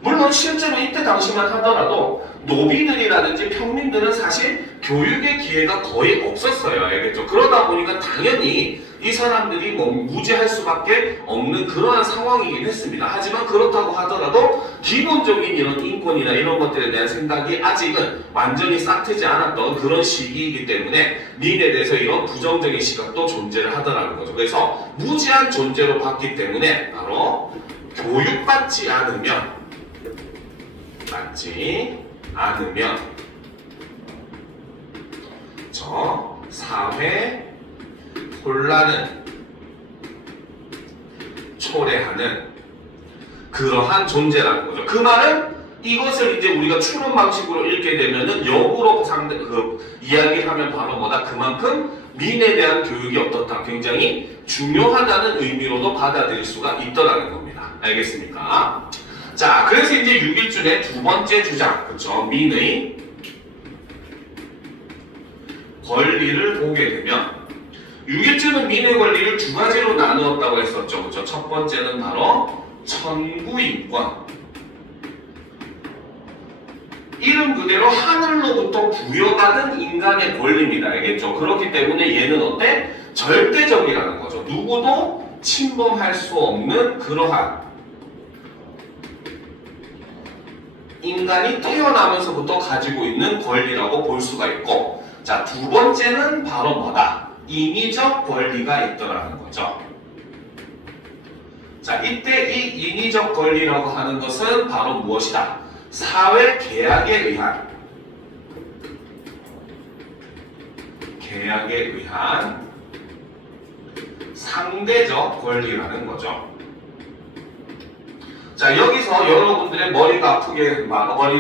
물론 실제로 이때 당시만 하더라도 노비들이라든지 평민들은 사실 교육의 기회가 거의 없었어요. 알겠죠? 그러다 보니까 당연히 이 사람들이 무지할 수밖에 없는 그러한 상황이긴 했습니다. 하지만 그렇다고 하더라도 기본적인 이런 인권이나 이런 것들에 대한 생각이 아직은 완전히 싹트지 않았던 그런 시기이기 때문에 민에 대해서 이런 부정적인 시각도 존재를 하더라는 거죠. 그래서 무지한 존재로 봤기 때문에 바로 교육받지 않으면 저 사회 혼란을 초래하는 그러한 존재라는 거죠. 그 말은 이것을 이제 우리가 추론 방식으로 읽게 되면은 역으로 이야기를 하면 바로 뭐다? 그만큼 민에 대한 교육이 어떻다? 굉장히 중요하다는 의미로도 받아들일 수가 있더라는 겁니다. 알겠습니까? 자, 그래서 이제 유길준의 두 번째 주장, 그쵸? 민의 권리를 보게 되면, 유길준은 민의 권리를 두 가지로 나누었다고 했었죠. 그쵸? 첫 번째는 바로 천구인권. 이름 그대로 하늘로부터 부여받은 인간의 권리입니다. 알겠죠? 그렇기 때문에 얘는 어때? 절대적이라는 거죠. 누구도 침범할 수 없는 그러한 인간이 태어나면서부터 가지고 있는 권리라고 볼 수가 있고, 자, 두 번째는 바로 뭐다? 인위적 권리가 있더라는 거죠. 자, 이때 이 인위적 권리라고 하는 것은 바로 무엇이다? 사회 계약에 의한 상대적 권리라는 거죠. 자, 여기서 여러분들의 머리를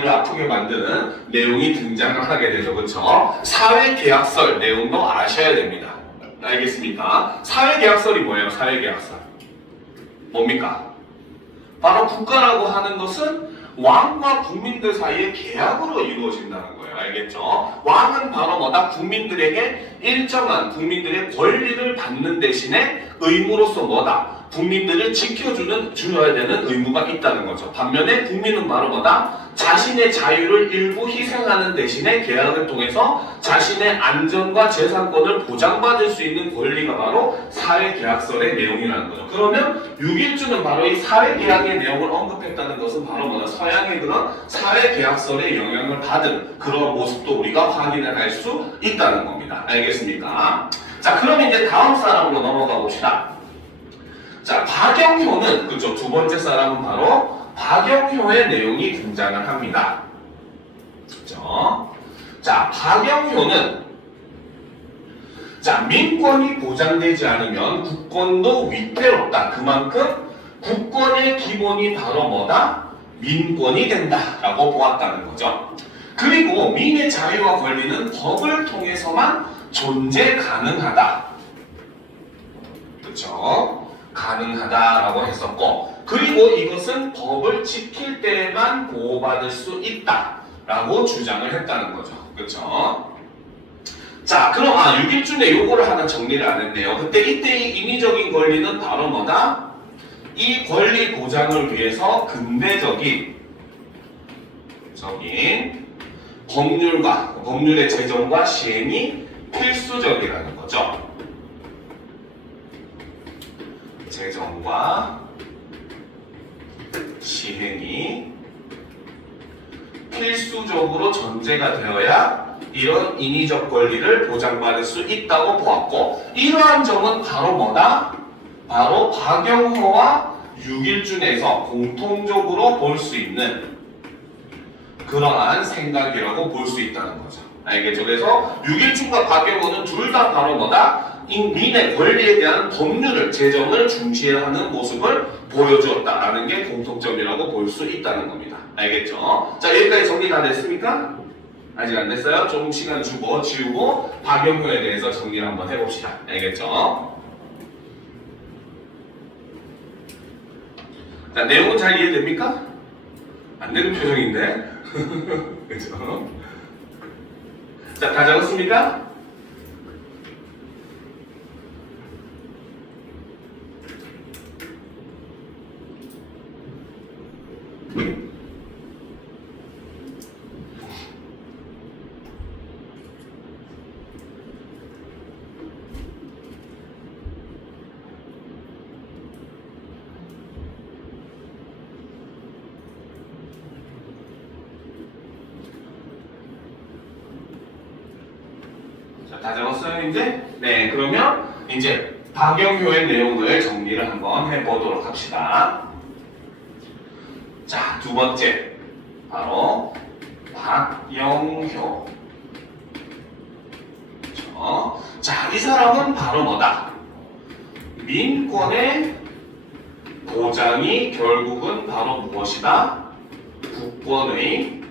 아프게 만드는 내용이 등장을 하게 되죠. 그렇죠? 사회계약설 내용도 아셔야 됩니다. 알겠습니까? 사회계약설이 뭐예요? 사회계약설. 뭡니까? 바로 국가라고 하는 것은 왕과 국민들 사이의 계약으로 이루어진다는 거예요. 알겠죠? 왕은 바로 뭐다? 국민들에게 일정한 국민들의 권리를 받는 대신에 의무로서 뭐다? 국민들을 지켜줘야 되는 의무가 있다는 거죠. 반면에 국민은 바로 뭐다? 자신의 자유를 일부 희생하는 대신에 계약을 통해서 자신의 안전과 재산권을 보장받을 수 있는 권리가 바로 사회계약설의 내용이라는 거죠. 그러면 유길준은 바로 이 사회계약의 내용을 언급했다는 것은 바로 뭐다? 서양의 그런 사회계약설의 영향을 받은 그런 모습도 우리가 확인을 할 수 있다는 겁니다. 알겠습니까? 자, 그럼 이제 다음 사람으로 넘어가 봅시다. 자, 박영효는 그죠? 두 번째 사람은 바로 박영효의 내용이 등장을 합니다. 그죠? 자, 박영효는 자, 민권이 보장되지 않으면 국권도 위태롭다. 그만큼 국권의 기본이 바로 뭐다? 민권이 된다라고 보았다는 거죠. 그리고 민의 자유와 권리는 법을 통해서만 존재 가능하다. 그렇죠? 가능하다라고 했었고, 그리고 이것은 법을 지킬 때만 보호받을 수 있다라고 주장을 했다는 거죠. 그렇죠? 자, 그럼 6.1준에 요거를 하나 정리를 안 했네요. 그때 이때의 인위적인 권리는 바로 뭐다? 이 권리 보장을 위해서 근대적인 법률의 제정과 시행이 필수적이라는 거죠. 제정과 시행이 필수적으로 전제가 되어야 이런 인위적 권리를 보장받을 수 있다고 보았고, 이러한 점은 바로 뭐다? 바로 박영효와 6.1준에서 공통적으로 볼 수 있는 그러한 생각이라고 볼 수 있다는 거죠. 알겠죠? 그래서 6.1준과 박영효는 둘 다 바로 뭐다? 민의 권리에 대한 법률을, 제정을 중시하는 모습을 보여주었다라는 게 공통점이라고 볼 수 있다는 겁니다. 알겠죠? 자, 여기까지 정리 다 됐습니까? 아직 안 됐어요? 좀 시간 주고 지우고 박영효에 대해서 정리를 한번 해봅시다. 알겠죠? 자, 내용은 잘 이해됩니까? 안 되는 표정인데? 그죠? 자, 다 적었습니까? 다 적었어요, 이제? 네, 그러면 이제 박영효의 내용을 정리를 한번 해보도록 합시다. 자, 두 번째. 바로 박영효. 그렇죠? 자, 이 사람은 바로 뭐다? 민권의 보장이 결국은 바로 무엇이다? 국권의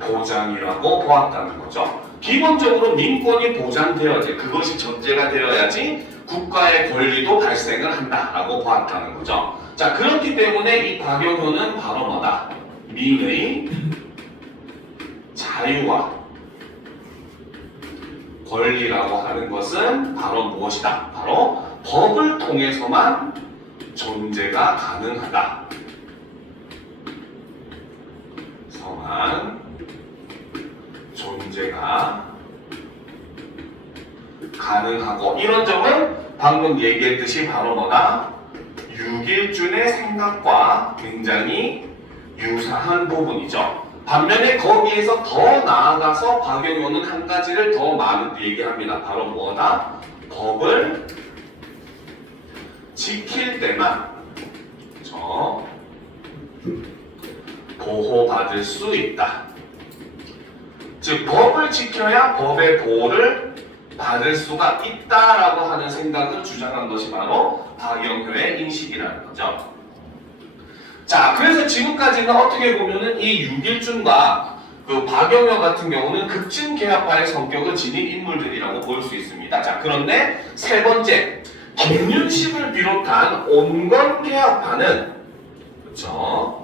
보장이라고 보았다는 거죠. 기본적으로 민권이 보장되어야지, 그것이 전제가 되어야지 국가의 권리도 발생을 한다라고 보았다는 거죠. 자, 그렇기 때문에 이 박영효는 바로 뭐다? 민의 자유와 권리라고 하는 것은 바로 무엇이다? 바로 법을 통해서만 존재가 가능하다. 존재가 가능하고, 이런 점은 방금 얘기했듯이 바로 뭐다? 6.1준의 생각과 굉장히 유사한 부분이죠. 반면에 거기에서 더 나아가서 박영효는 한 가지를 더 많은 얘기합니다. 바로 뭐다? 법을 지킬 때만 보호받을 수 있다. 즉, 법을 지켜야 법의 보호를 받을 수가 있다라고 하는 생각을 주장한 것이 바로 박영효의 인식이라는 거죠. 자, 그래서 지금까지는 어떻게 보면은 이 6.1준과 그 박영효 같은 경우는 급진개혁파의 성격을 지닌 인물들이라고 볼 수 있습니다. 자, 그런데 세 번째, 김윤식을 비롯한 온건개혁파는, 그렇죠?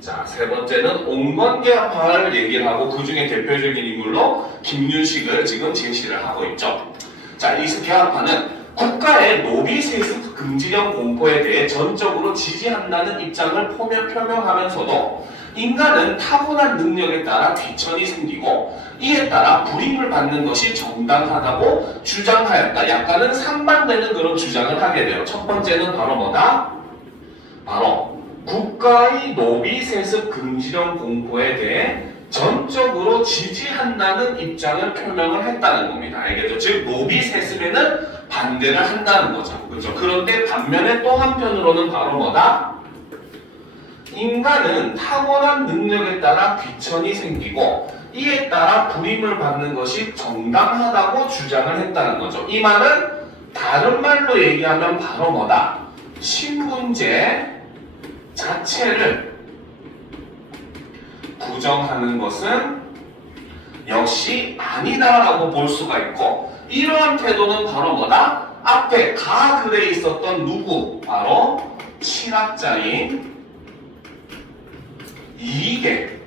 자, 세 번째는 온건개혁파를 얘기를 하고, 그 중에 대표적인 인물로 김윤식을 지금 제시를 하고 있죠. 자, 이 개혁파는 국가의 노비세습 금지령 공포에 대해 전적으로 지지한다는 입장을 표명하면서도 인간은 타고난 능력에 따라 귀천이 생기고 이에 따라 불임을 받는 것이 정당하다고 주장하였다. 약간은 상반되는 그런 주장을 하게 돼요. 첫 번째는 바로 뭐다? 바로 국가의 노비세습 금지령 공포에 대해 전적으로 지지한다는 입장을 표명을 했다는 겁니다. 알겠죠? 즉 노비세습에는 반대를 한다는 거죠. 그렇죠? 그런데 반면에 또 한편으로는 바로 뭐다? 인간은 타고난 능력에 따라 귀천이 생기고 이에 따라 불임을 받는 것이 정당하다고 주장을 했다는 거죠. 이 말은 다른 말로 얘기하면 바로 뭐다? 신분제 자체를 부정하는 것은 역시 아니다라고 볼 수가 있고, 이러한 태도는 바로 뭐다? 앞에 가글에 있었던 누구? 바로 철학자인 이익의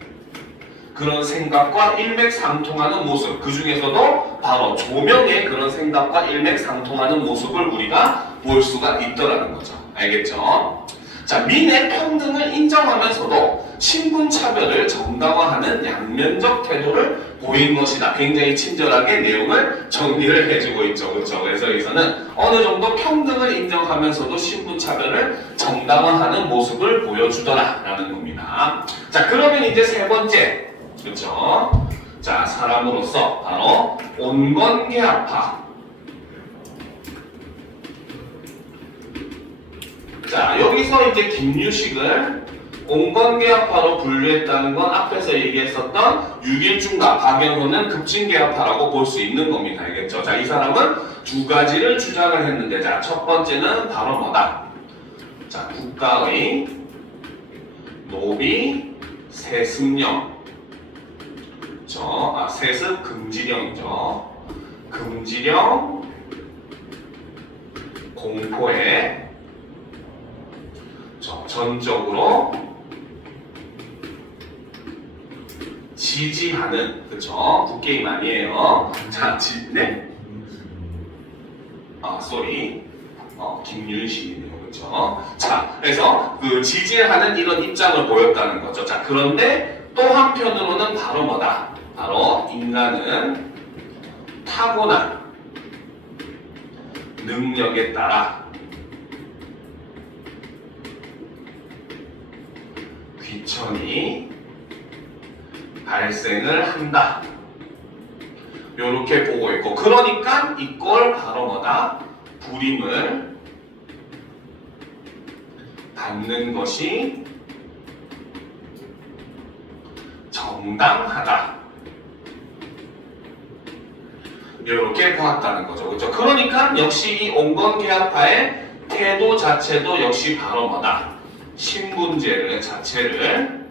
그런 생각과 일맥상통하는 모습, 그 중에서도 바로 조명의 그런 생각과 일맥상통하는 모습을 우리가 볼 수가 있더라는 거죠. 알겠죠? 자, 민의 평등을 인정하면서도 신분차별을 정당화하는 양면적 태도를 보인 것이다. 굉장히 친절하게 내용을 정리를 해주고 있죠. 그렇죠? 그래서 여기서는 어느 정도 평등을 인정하면서도 신분차별을 정당화하는 모습을 보여주더라 라는 겁니다. 자, 그러면 이제 세 번째, 그렇죠? 자, 사람으로서 바로 온건계합화. 자, 여기서 이제 김유식을 온건계합화로 분류했다는 건 앞에서 얘기했었던 유길중과 박영호는 급진계합화라고 볼 수 있는 겁니다. 알겠죠? 자, 이 사람은 두 가지를 주장을 했는데, 자, 첫 번째는 바로 뭐다? 자, 국가의 노비 세습령. 그렇죠? 세습 금지령이죠. 금지령 공포에 전적으로 지지하는, 그쵸? 굿게임 아니에요. 자, 네? 김윤식이네요. 그쵸? 자, 그래서 그 지지하는 이런 입장을 보였다는 거죠. 자, 그런데 또 한편으로는 바로 뭐다? 바로 인간은 타고난 능력에 따라 귀천이 발생을 한다. 요렇게 보고 있고, 그러니까 이걸 바로 뭐다? 불임을 받는 것이 정당하다. 요렇게 보았다는 거죠. 그렇죠? 그러니까 역시 이 온건계합파의 태도 자체도 역시 바로 뭐다? 신분제 자체를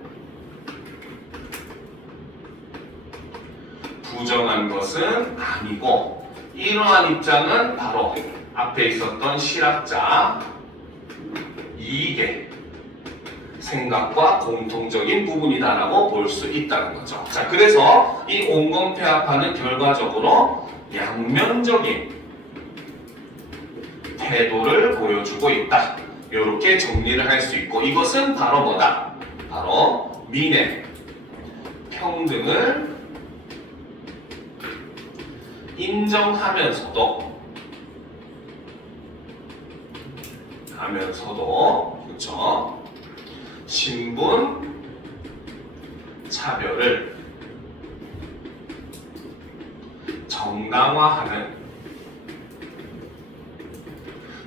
부정한 것은 아니고, 이러한 입장은 바로 앞에 있었던 실학자 이익의 생각과 공통적인 부분이다라고 볼 수 있다는 거죠. 자, 그래서 이 온건폐합파는 결과적으로 양면적인 태도를 보여주고 있다. 이렇게 정리를 할 수 있고, 이것은 바로 뭐다? 바로 민의 평등을 인정하면서도 그렇죠? 신분 차별을 정당화하는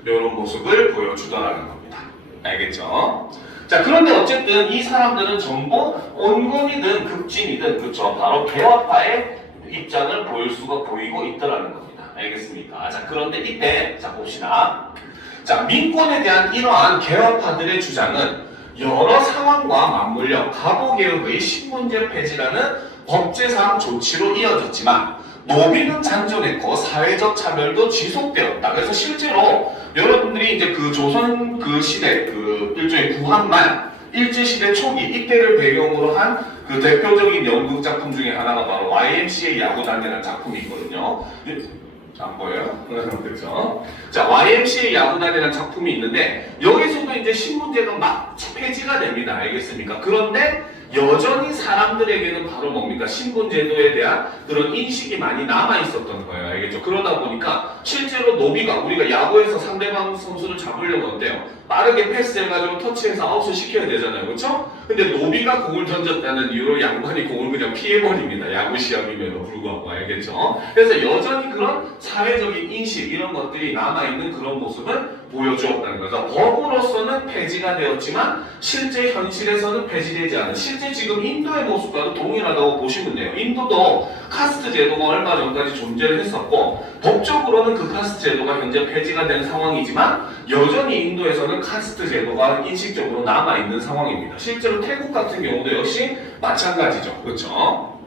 이런 모습을 보여주더라는 겁니다. 알겠죠? 자, 그런데 어쨌든 이 사람들은 전부 온건이든 급진이든, 그렇죠? 바로 개화파의 입장을 보이고 있더라는 겁니다. 알겠습니까? 자, 그런데 이때 자 봅시다. 자, 민권에 대한 이러한 개화파들의 주장은 여러 상황과 맞물려 가보개혁의 신분제 폐지라는 법제상 조치로 이어졌지만 노비는 잔존했고 사회적 차별도 지속되었다. 그래서 실제로 여러분들이 이제 그 조선 그 시대 그 일종의 구한말 일제시대 초기 이때를 배경으로 한 그 대표적인 연극 작품 중에 하나가 바로 YMCA 야구단이라는 작품이 있거든요. 안 보여요? 그렇죠? 자, YMCA 야구단이라는 작품이 있는데 여기서도 이제 신분제가 막 폐지가 됩니다. 알겠습니까? 그런데 여전히 사람들에게는 바로 뭡니까? 신분제도에 대한 그런 인식이 많이 남아있었던 거예요. 알겠죠? 그러다 보니까 실제로 노비가 우리가 야구에서 상대방 선수를 잡으려면 어때요? 빠르게 패스해가지고 터치해서 아웃을 시켜야 되잖아요. 그렇죠? 근데 노비가 공을 던졌다는 이유로 양반이 공을 그냥 피해버립니다. 야구 시합임에도 불구하고. 알겠죠? 그래서 여전히 그런 사회적인 인식 이런 것들이 남아있는 그런 모습을 보여주었다는 거죠. 법으로서는 폐지가 되었지만 실제 현실에서는 폐지되지 않은 실제 지금 인도의 모습과도 동일하다고 보시면 돼요. 인도도 카스트 제도가 얼마 전까지 존재를 했었고 법적으로는 그 카스트 제도가 현재 폐지가 된 상황이지만 여전히 인도에서는 카스트 제도가 인식적으로 남아있는 상황입니다. 실제로 태국 같은 경우도 역시 마찬가지죠. 그렇죠?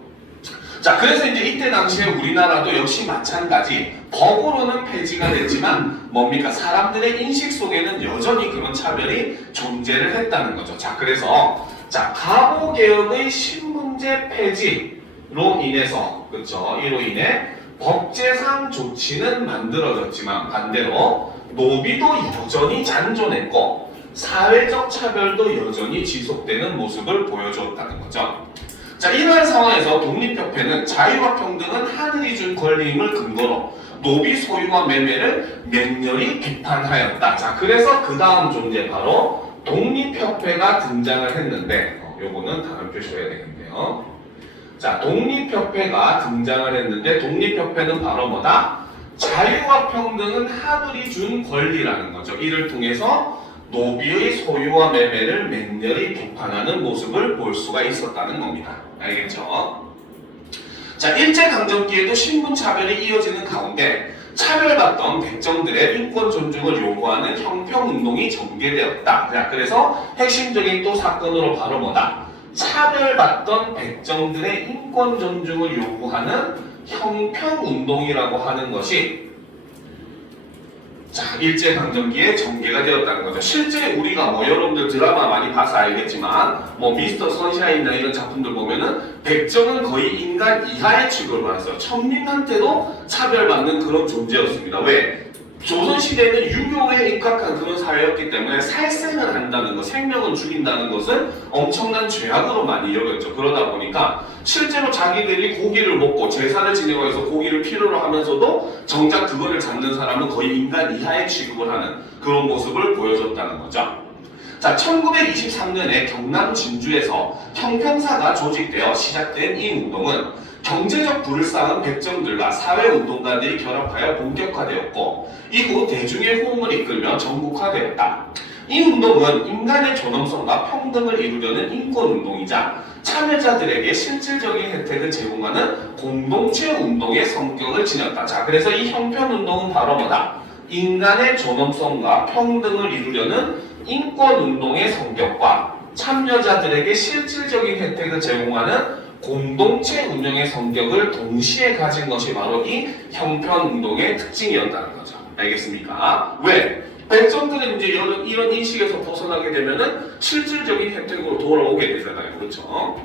자, 그래서 이제 이때 당시에 우리나라도 역시 마찬가지 법으로는 폐지가 됐지만 뭡니까? 사람들의 인식 속에는 여전히 그런 차별이 존재를 했다는 거죠. 자, 그래서 가보개혁의 신분제 폐지로 인해서 그렇죠? 이로 인해 법제상 조치는 만들어졌지만 반대로 노비도 여전히 잔존했고 사회적 차별도 여전히 지속되는 모습을 보여주었다는 거죠. 자, 이러한 상황에서 독립협회는 자유와 평등은 하늘이 준 권리임을 근거로 노비 소유와 매매를 맹렬히 비판하였다. 자, 그래서 그 다음 존재 바로 독립협회가 등장을 했는데 요거는 다른 표시해야 되겠네요. 자, 독립협회가 등장을 했는데 독립협회는 바로 뭐다? 자유와 평등은 하늘이 준 권리라는 거죠. 이를 통해서 노비의 소유와 매매를 맹렬히 비판하는 모습을 볼 수가 있었다는 겁니다. 알겠죠? 자, 일제강점기에도 신분차별이 이어지는 가운데 차별받던 백정들의 인권 존중을 요구하는 형평운동이 전개되었다. 자, 그래서 핵심적인 또 사건으로 바로 뭐다? 차별받던 백정들의 인권 존중을 요구하는 형평운동이라고 하는 것이 일제강점기에 전개가 되었다는 거죠. 실제 우리가 여러분들 드라마 많이 봐서 알겠지만 미스터 선샤인이나 이런 작품들 보면은 백정은 거의 인간 이하의 취급을 받았어요. 천민한테도 차별받는 그런 존재였습니다. 왜? 조선시대는 유교에 입각한 그런 사회였기 때문에 살생을 한다는 것, 생명을 죽인다는 것은 엄청난 죄악으로 많이 여겼죠. 그러다 보니까 실제로 자기들이 고기를 먹고 제사를 지내고 해서 고기를 필요로 하면서도 정작 그거를 잡는 사람은 거의 인간 이하의 취급을 하는 그런 모습을 보여줬다는 거죠. 자, 1923년에 경남 진주에서 형평사가 조직되어 시작된 이 운동은 경제적 부를 쌓은 백정들과 사회운동가들이 결합하여 본격화되었고 이후 대중의 호응을 이끌며 전국화되었다. 이 운동은 인간의 존엄성과 평등을 이루려는 인권운동이자 참여자들에게 실질적인 혜택을 제공하는 공동체 운동의 성격을 지녔다. 자, 그래서 이 형평운동은 바로 뭐다? 인간의 존엄성과 평등을 이루려는 인권운동의 성격과 참여자들에게 실질적인 혜택을 제공하는 공동체 운영의 성격을 동시에 가진 것이 바로 이 형편운동의 특징이었다는 거죠. 알겠습니까? 왜? 백성들은 이제 이런 인식에서 벗어나게 되면은 실질적인 혜택으로 돌아오게 되잖아요. 그렇죠?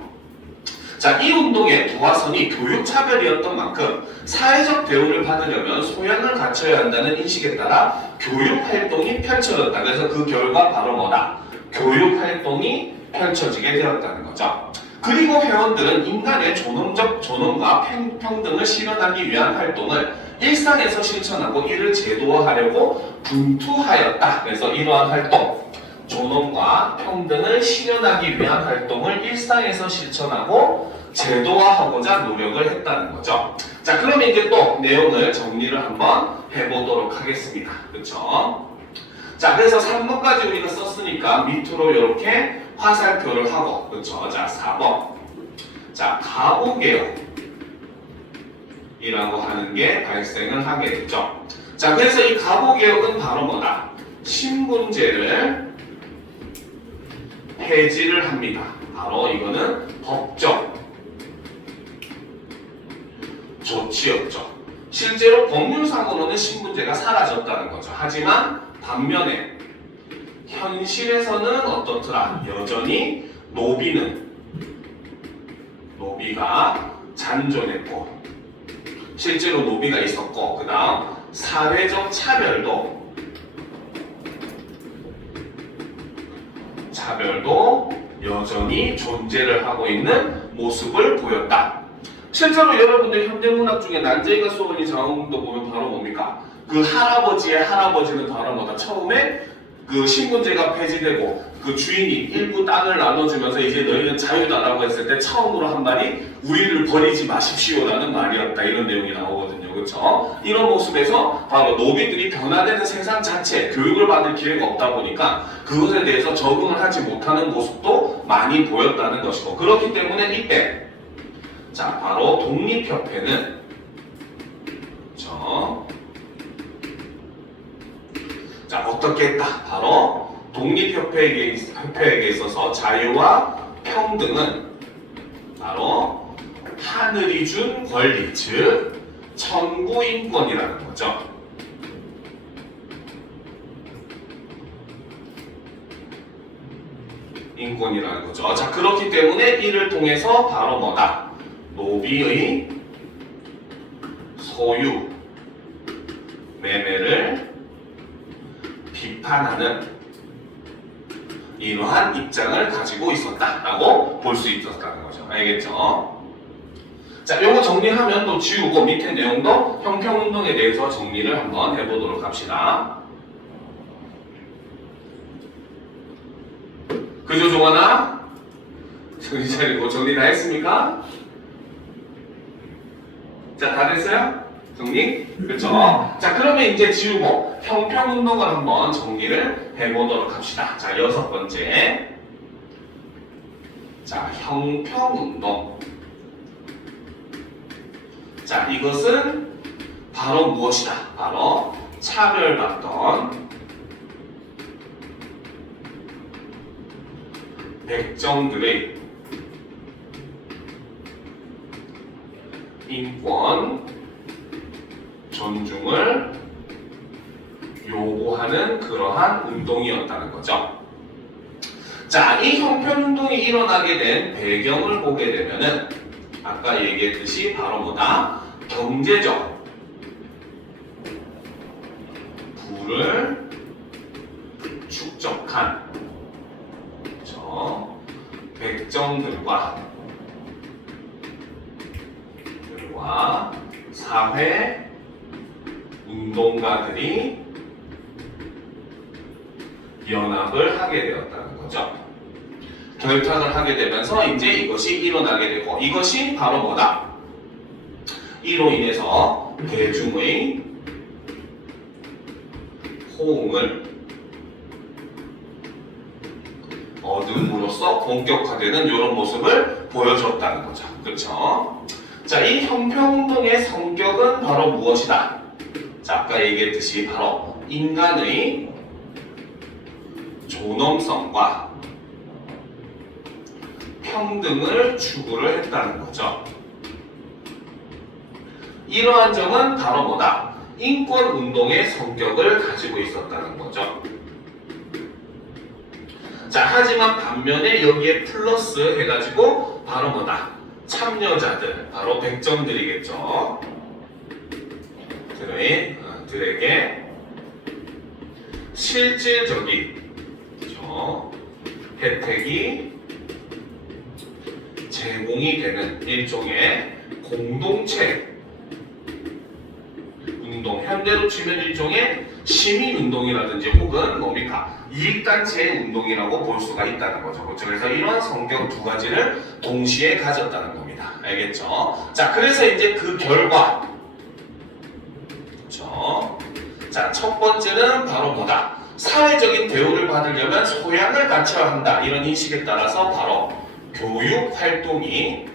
자, 이 운동의 도화선이 교육차별이었던 만큼 사회적 대우를 받으려면 소양을 갖춰야 한다는 인식에 따라 교육활동이 펼쳐졌다. 그래서 그 결과 바로 뭐다? 교육활동이 펼쳐지게 되었다는 거죠. 그리고 회원들은 인간의 존엄적 존엄과 평등을 실현하기 위한 활동을 일상에서 실천하고 이를 제도화하려고 분투하였다. 그래서 이러한 활동, 존엄과 평등을 실현하기 위한 활동을 일상에서 실천하고 제도화하고자 노력을 했다는 거죠. 자, 그러면 이제 또 내용을 정리를 한번 해보도록 하겠습니다. 그렇죠? 자, 그래서 3번까지 우리가 썼으니까 밑으로 이렇게 화살표를 하고, 그렇죠? 자, 4번. 자, 가보개혁이라고 하는 게 발생을 하게 됐죠. 자, 그래서 이 가보개혁은 바로 뭐다? 신분제를 폐지를 합니다. 바로 이거는 법적 조치였죠. 실제로 법률상으로는 신분제가 사라졌다는 거죠. 하지만 반면에 현실에서는 어떻더라? 여전히 노비가 잔존했고 실제로 노비가 있었고 그 다음 사회적 차별도 여전히 존재를 하고 있는 모습을 보였다. 실제로 여러분들 현대문학 중에 난쟁이가 쏘니 장엄도 보면 바로 뭡니까? 그 할아버지의 할아버지는 바로 뭐다? 처음에 그 신분제가 폐지되고 그 주인이 일부 땅을 나눠주면서 이제 너희는 자유다라고 했을 때 처음으로 한 말이 우리를 버리지 마십시오라는 말이었다. 이런 내용이 나오거든요. 그렇죠? 이런 모습에서 바로 노비들이 변화되는 세상 자체, 교육을 받을 기회가 없다 보니까 그것에 대해서 적응을 하지 못하는 모습도 많이 보였다는 것이고, 그렇기 때문에 이때 자 바로 독립협회는 그렇죠? 자 어떻게 했다? 바로 독립협회에게 있어서 자유와 평등은 바로 하늘이 준 권리, 즉 천부인권이라는 거죠. 인권이라는 거죠. 자 그렇기 때문에 이를 통해서 바로 뭐다? 노비의 소유, 매매를 비판하는 이러한 입장을 가지고 있었다라고 볼 수 있었다는 거죠. 알겠죠? 자, 요거 정리하면 또 지우고 밑에 내용도 형평운동에 대해서 정리를 한번 해보도록 합시다. 그죠, 종아나? 정신 차리고 정리 다 했습니까? 자, 다 됐어요? 정리? 그렇죠? 자, 그러면 이제 지우고 형평운동을 한번 정리를 해보도록 합시다. 자, 6번째. 자, 형평운동. 자, 이것은 바로 무엇이다? 바로 차별받던 백정들의 인권 존중을 요구하는 그러한 운동이었다는 거죠. 자, 이 형편운동이 일어나게 된 배경을 보게 되면은 아까 얘기했듯이 바로 뭐다? 경제적 부를 축적한 백정들과 사회 운동가들이 연합을 하게 되었다는 거죠. 결탁을 하게 되면서 이제 이것이 일어나게 되고, 이것이 바로 뭐다? 이로 인해서 대중의 호응을 얻음으로써 본격화되는 이런 모습을 보여줬다는 거죠. 그렇죠? 자, 이 형평운동의 성격은 바로 무엇이다? 자, 아까 얘기했듯이 바로 인간의 존엄성과 평등을 추구를 했다는 거죠. 이러한 점은 바로 뭐다? 인권운동의 성격을 가지고 있었다는 거죠. 자, 하지만 반면에 여기에 플러스 해가지고 바로 뭐다? 참여자들, 바로 백정들이겠죠. 들에게 실질적인 혜택이 제공이 되는 일종의 공동체 운동, 현대로 치면 일종의 시민운동이라든지 혹은 뭡니까? 이익단체의 운동이라고 볼 수가 있다는 거죠. 그렇죠? 그래서 이런 성격 두 가지를 동시에 가졌다는 겁니다. 알겠죠? 자, 그래서 이제 그 결과, 그렇죠? 자, 첫 번째는 바로 뭐다? 사회적인 대우를 받으려면 소양을 갖춰야 한다. 이런 인식에 따라서 바로 교육 활동이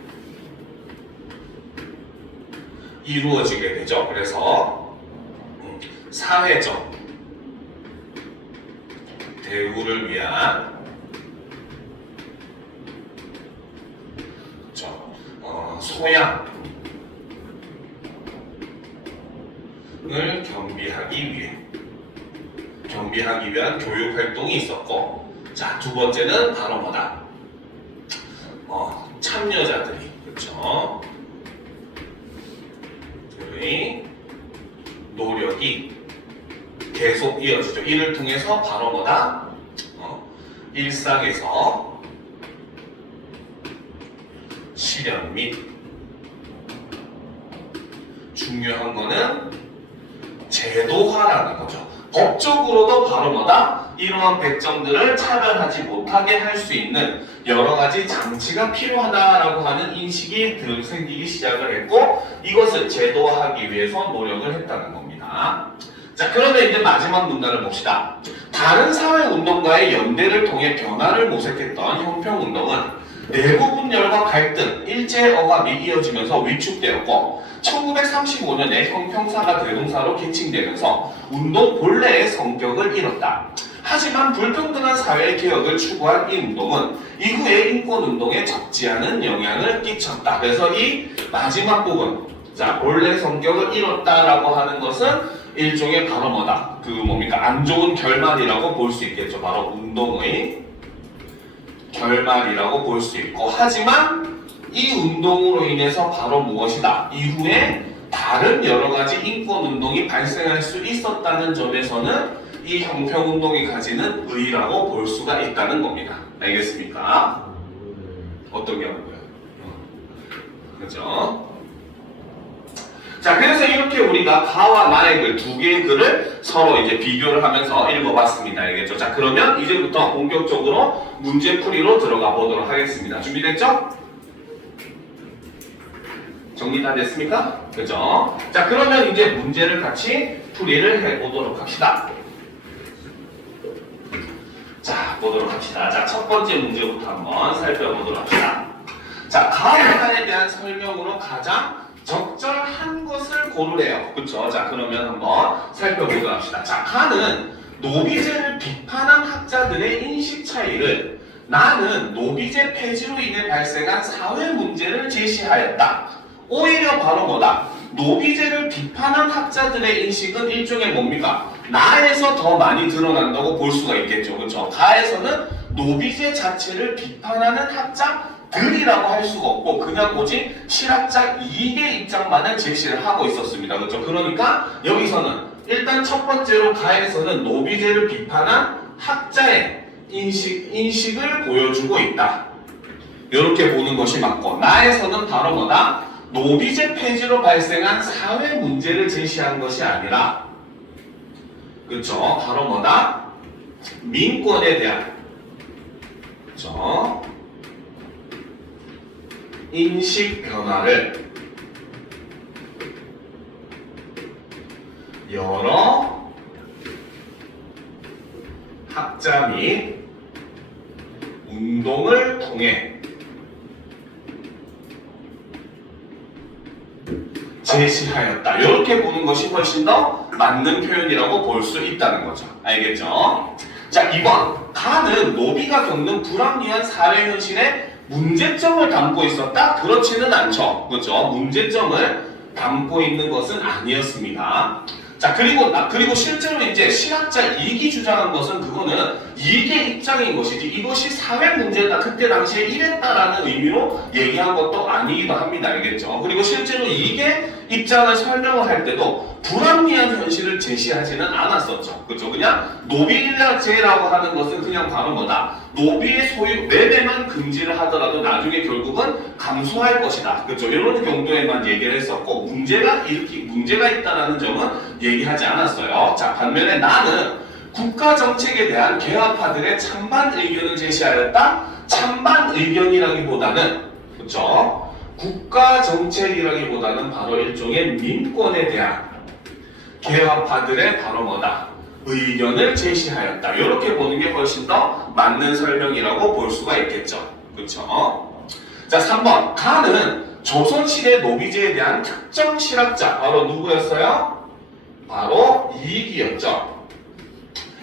이루어지게 되죠. 그래서 사회적 대우를 위한 소양을 겸비하기 위한 교육 활동이 있었고, 자, 두 번째는 바로 뭐다? 참여자들이, 그렇죠? 그의 노력이 계속 이어지죠. 이를 통해서 바로 뭐다? 일상에서 실현 및 중요한 거는 제도화라는 거죠. 법적으로도 바로 뭐다? 이러한 백정들을 차별하지 못하게 할 수 있는 여러 가지 장치가 필요하다라고 하는 인식이 생기기 시작을 했고 이것을 제도화하기 위해서 노력을 했다는 겁니다. 자, 그러면 이제 마지막 문단을 봅시다. 다른 사회운동가의 연대를 통해 변화를 모색했던 형평운동은 내부 분열과 갈등, 일제 억압이 이어지면서 위축되었고 1935년에 형평사가 대동사로 개칭되면서 운동 본래의 성격을 잃었다. 하지만 불평등한 사회 개혁을 추구한 이 운동은 이후의 인권운동에 적지 않은 영향을 끼쳤다. 그래서 이 마지막 부분, 자, 본래 성격을 잃었다라고 하는 것은 일종의 바로 뭐다? 안 좋은 결말이라고 볼 수 있겠죠. 바로 운동의 결말이라고 볼 수 있고, 하지만 이 운동으로 인해서 바로 무엇이다? 이후에 다른 여러 가지 인권운동이 발생할 수 있었다는 점에서는 이 형평운동이 가지는 의의라고 볼 수가 있다는 겁니다. 알겠습니까? 어떤 게 없고요. 그죠? 자, 그래서 이렇게 우리가 가와 나의 글 두 개의 글을 서로 이제 비교를 하면서 읽어봤습니다. 알겠죠? 자, 그러면 이제부터 본격적으로 문제풀이로 들어가 보도록 하겠습니다. 준비됐죠? 정리 다 됐습니까? 그죠? 자, 그러면 이제 문제를 같이 풀이를 해보도록 합시다. 자, 보도록 합시다. 자, 첫 번째 문제부터 한번 살펴보도록 합시다. 자, 가에 대한 설명으로 가장 적절한 것을 고르래요. 그쵸? 자, 그러면 한번 살펴보도록 합시다. 자, 가는 노비제를 비판한 학자들의 인식 차이를 나는 노비제 폐지로 인해 발생한 사회 문제를 제시하였다. 오히려 바로 뭐다? 노비제를 비판한 학자들의 인식은 일종의 뭡니까? 나에서 더 많이 드러난다고 볼 수가 있겠죠. 그렇죠? 가에서는 노비제 자체를 비판하는 학자들이라고 할 수가 없고 그냥 뭐지? 실학자 이익의 입장만을 제시를 하고 있었습니다. 그렇죠? 그러니까 여기서는 일단 첫 번째로 가에서는 노비제를 비판한 학자의 인식을 보여주고 있다. 이렇게 보는 것이 맞고 나에서는 바로 뭐다? 노비제 폐지로 발생한 사회 문제를 제시한 것이 아니라 그렇죠? 바로 뭐다? 민권에 대한 그렇죠? 인식 변화를 여러 학자 및 운동을 통해 제시하였다. 이렇게 보는 것이 훨씬 더 맞는 표현이라고 볼 수 있다는 거죠. 알겠죠? 자, 2번. 가는 노비가 겪는 불합리한 사회 현실의 문제점을 담고 있었다? 그렇지는 않죠. 그렇죠? 문제점을 담고 있는 것은 아니었습니다. 자, 그리고 실제로 이제 실학자 이익이 주장한 것은 그거는 이익의 입장인 것이지 이것이 사회 문제다. 그때 당시에 이랬다라는 의미로 얘기한 것도 아니기도 합니다. 알겠죠? 그리고 실제로 이익의 입장을 설명을 할 때도 불합리한 현실을 제시하지는 않았었죠. 그렇죠? 그냥 노비제라고 하는 것은 그냥 바로 뭐다? 노비의 소유 매매만 금지를 하더라도 나중에 결국은 감소할 것이다. 그렇죠? 이런 정도에만 얘기를 했었고 문제가 있다라는 점은 얘기하지 않았어요. 자, 반면에 나는 국가 정책에 대한 개화파들의 찬반 의견을 제시하였다. 찬반 의견이라기보다는 그렇죠? 국가 정책이라기보다는 바로 일종의 민권에 대한 개화파들의 바로 뭐다? 의견을 제시하였다. 이렇게 보는 게 훨씬 더 맞는 설명이라고 볼 수가 있겠죠. 그렇죠? 자, 3번. 가는 조선시대 노비제에 대한 특정 실학자 바로 누구였어요? 바로 이익이었죠.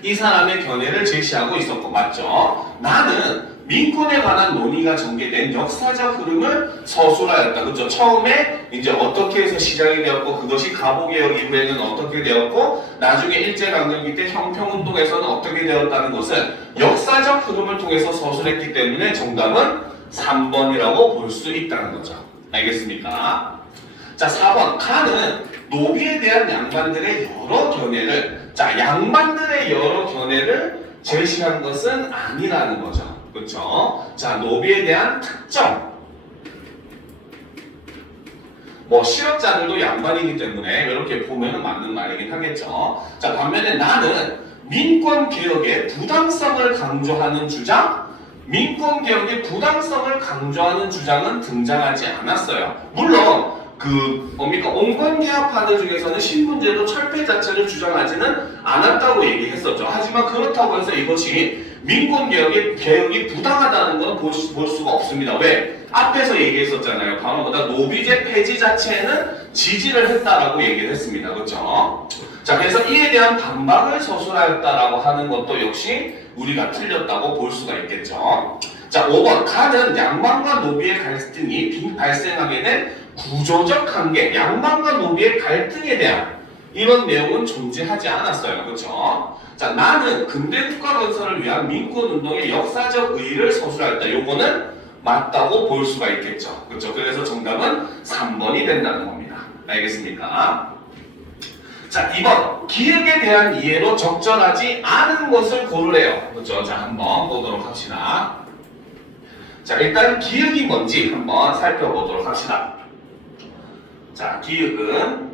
이 사람의 견해를 제시하고 있었고 맞죠? 나는 민권에 관한 논의가 전개된 역사적 흐름을 서술하였다. 그렇죠? 처음에 이제 어떻게 해서 시작이 되었고 그것이 가보개혁 이후에는 어떻게 되었고 나중에 일제강점기 때 형평운동에서는 어떻게 되었다는 것을 역사적 흐름을 통해서 서술했기 때문에 정답은 3번이라고 볼 수 있다는 거죠. 알겠습니까? 자, 4번. 가는 노비에 대한 양반들의 여러 견해를 양반들의 여러 견해를 제시한 것은 아니라는 거죠. 그렇죠? 자, 노비에 대한 특정 뭐 실업자들도 양반이기 때문에 이렇게 보면은 맞는 말이긴 하겠죠. 자, 반면에 나는 민권개혁의 부당성을 강조하는 주장, 민권개혁의 부당성을 강조하는 주장은 등장하지 않았어요. 물론 뭡니까 온건개혁파들 중에서는 신분제도 철폐 자체를 주장하지는 않았다고 얘기했었죠. 하지만 그렇다고 해서 이것이 민권개혁이 부당하다는 건 볼 수가 없습니다. 왜? 앞에서 얘기했었잖아요. 바로 뭐다 노비제 폐지 자체에는 지지를 했다라고 얘기를 했습니다. 그렇죠? 자, 그래서 이에 대한 반박을 서술하였다라고 하는 것도 역시 우리가 틀렸다고 볼 수가 있겠죠. 자, 5번 가는 양반과 노비의 갈등이 발생하게 된 구조적 관계, 양반과 노비의 갈등에 대한 이런 내용은 존재하지 않았어요. 그렇죠? 자, 나는 근대 국가 건설을 위한 민권운동의 역사적 의의를 서술하였다. 요거는 맞다고 볼 수가 있겠죠. 그렇죠? 그래서 정답은 3번이 된다는 겁니다. 알겠습니까? 자, 2번 기획에 대한 이해로 적절하지 않은 것을 고르래요. 그렇죠? 자, 한번 보도록 합시다. 자, 일단 기획이 뭔지 한번 살펴보도록 합시다. 자, 기획은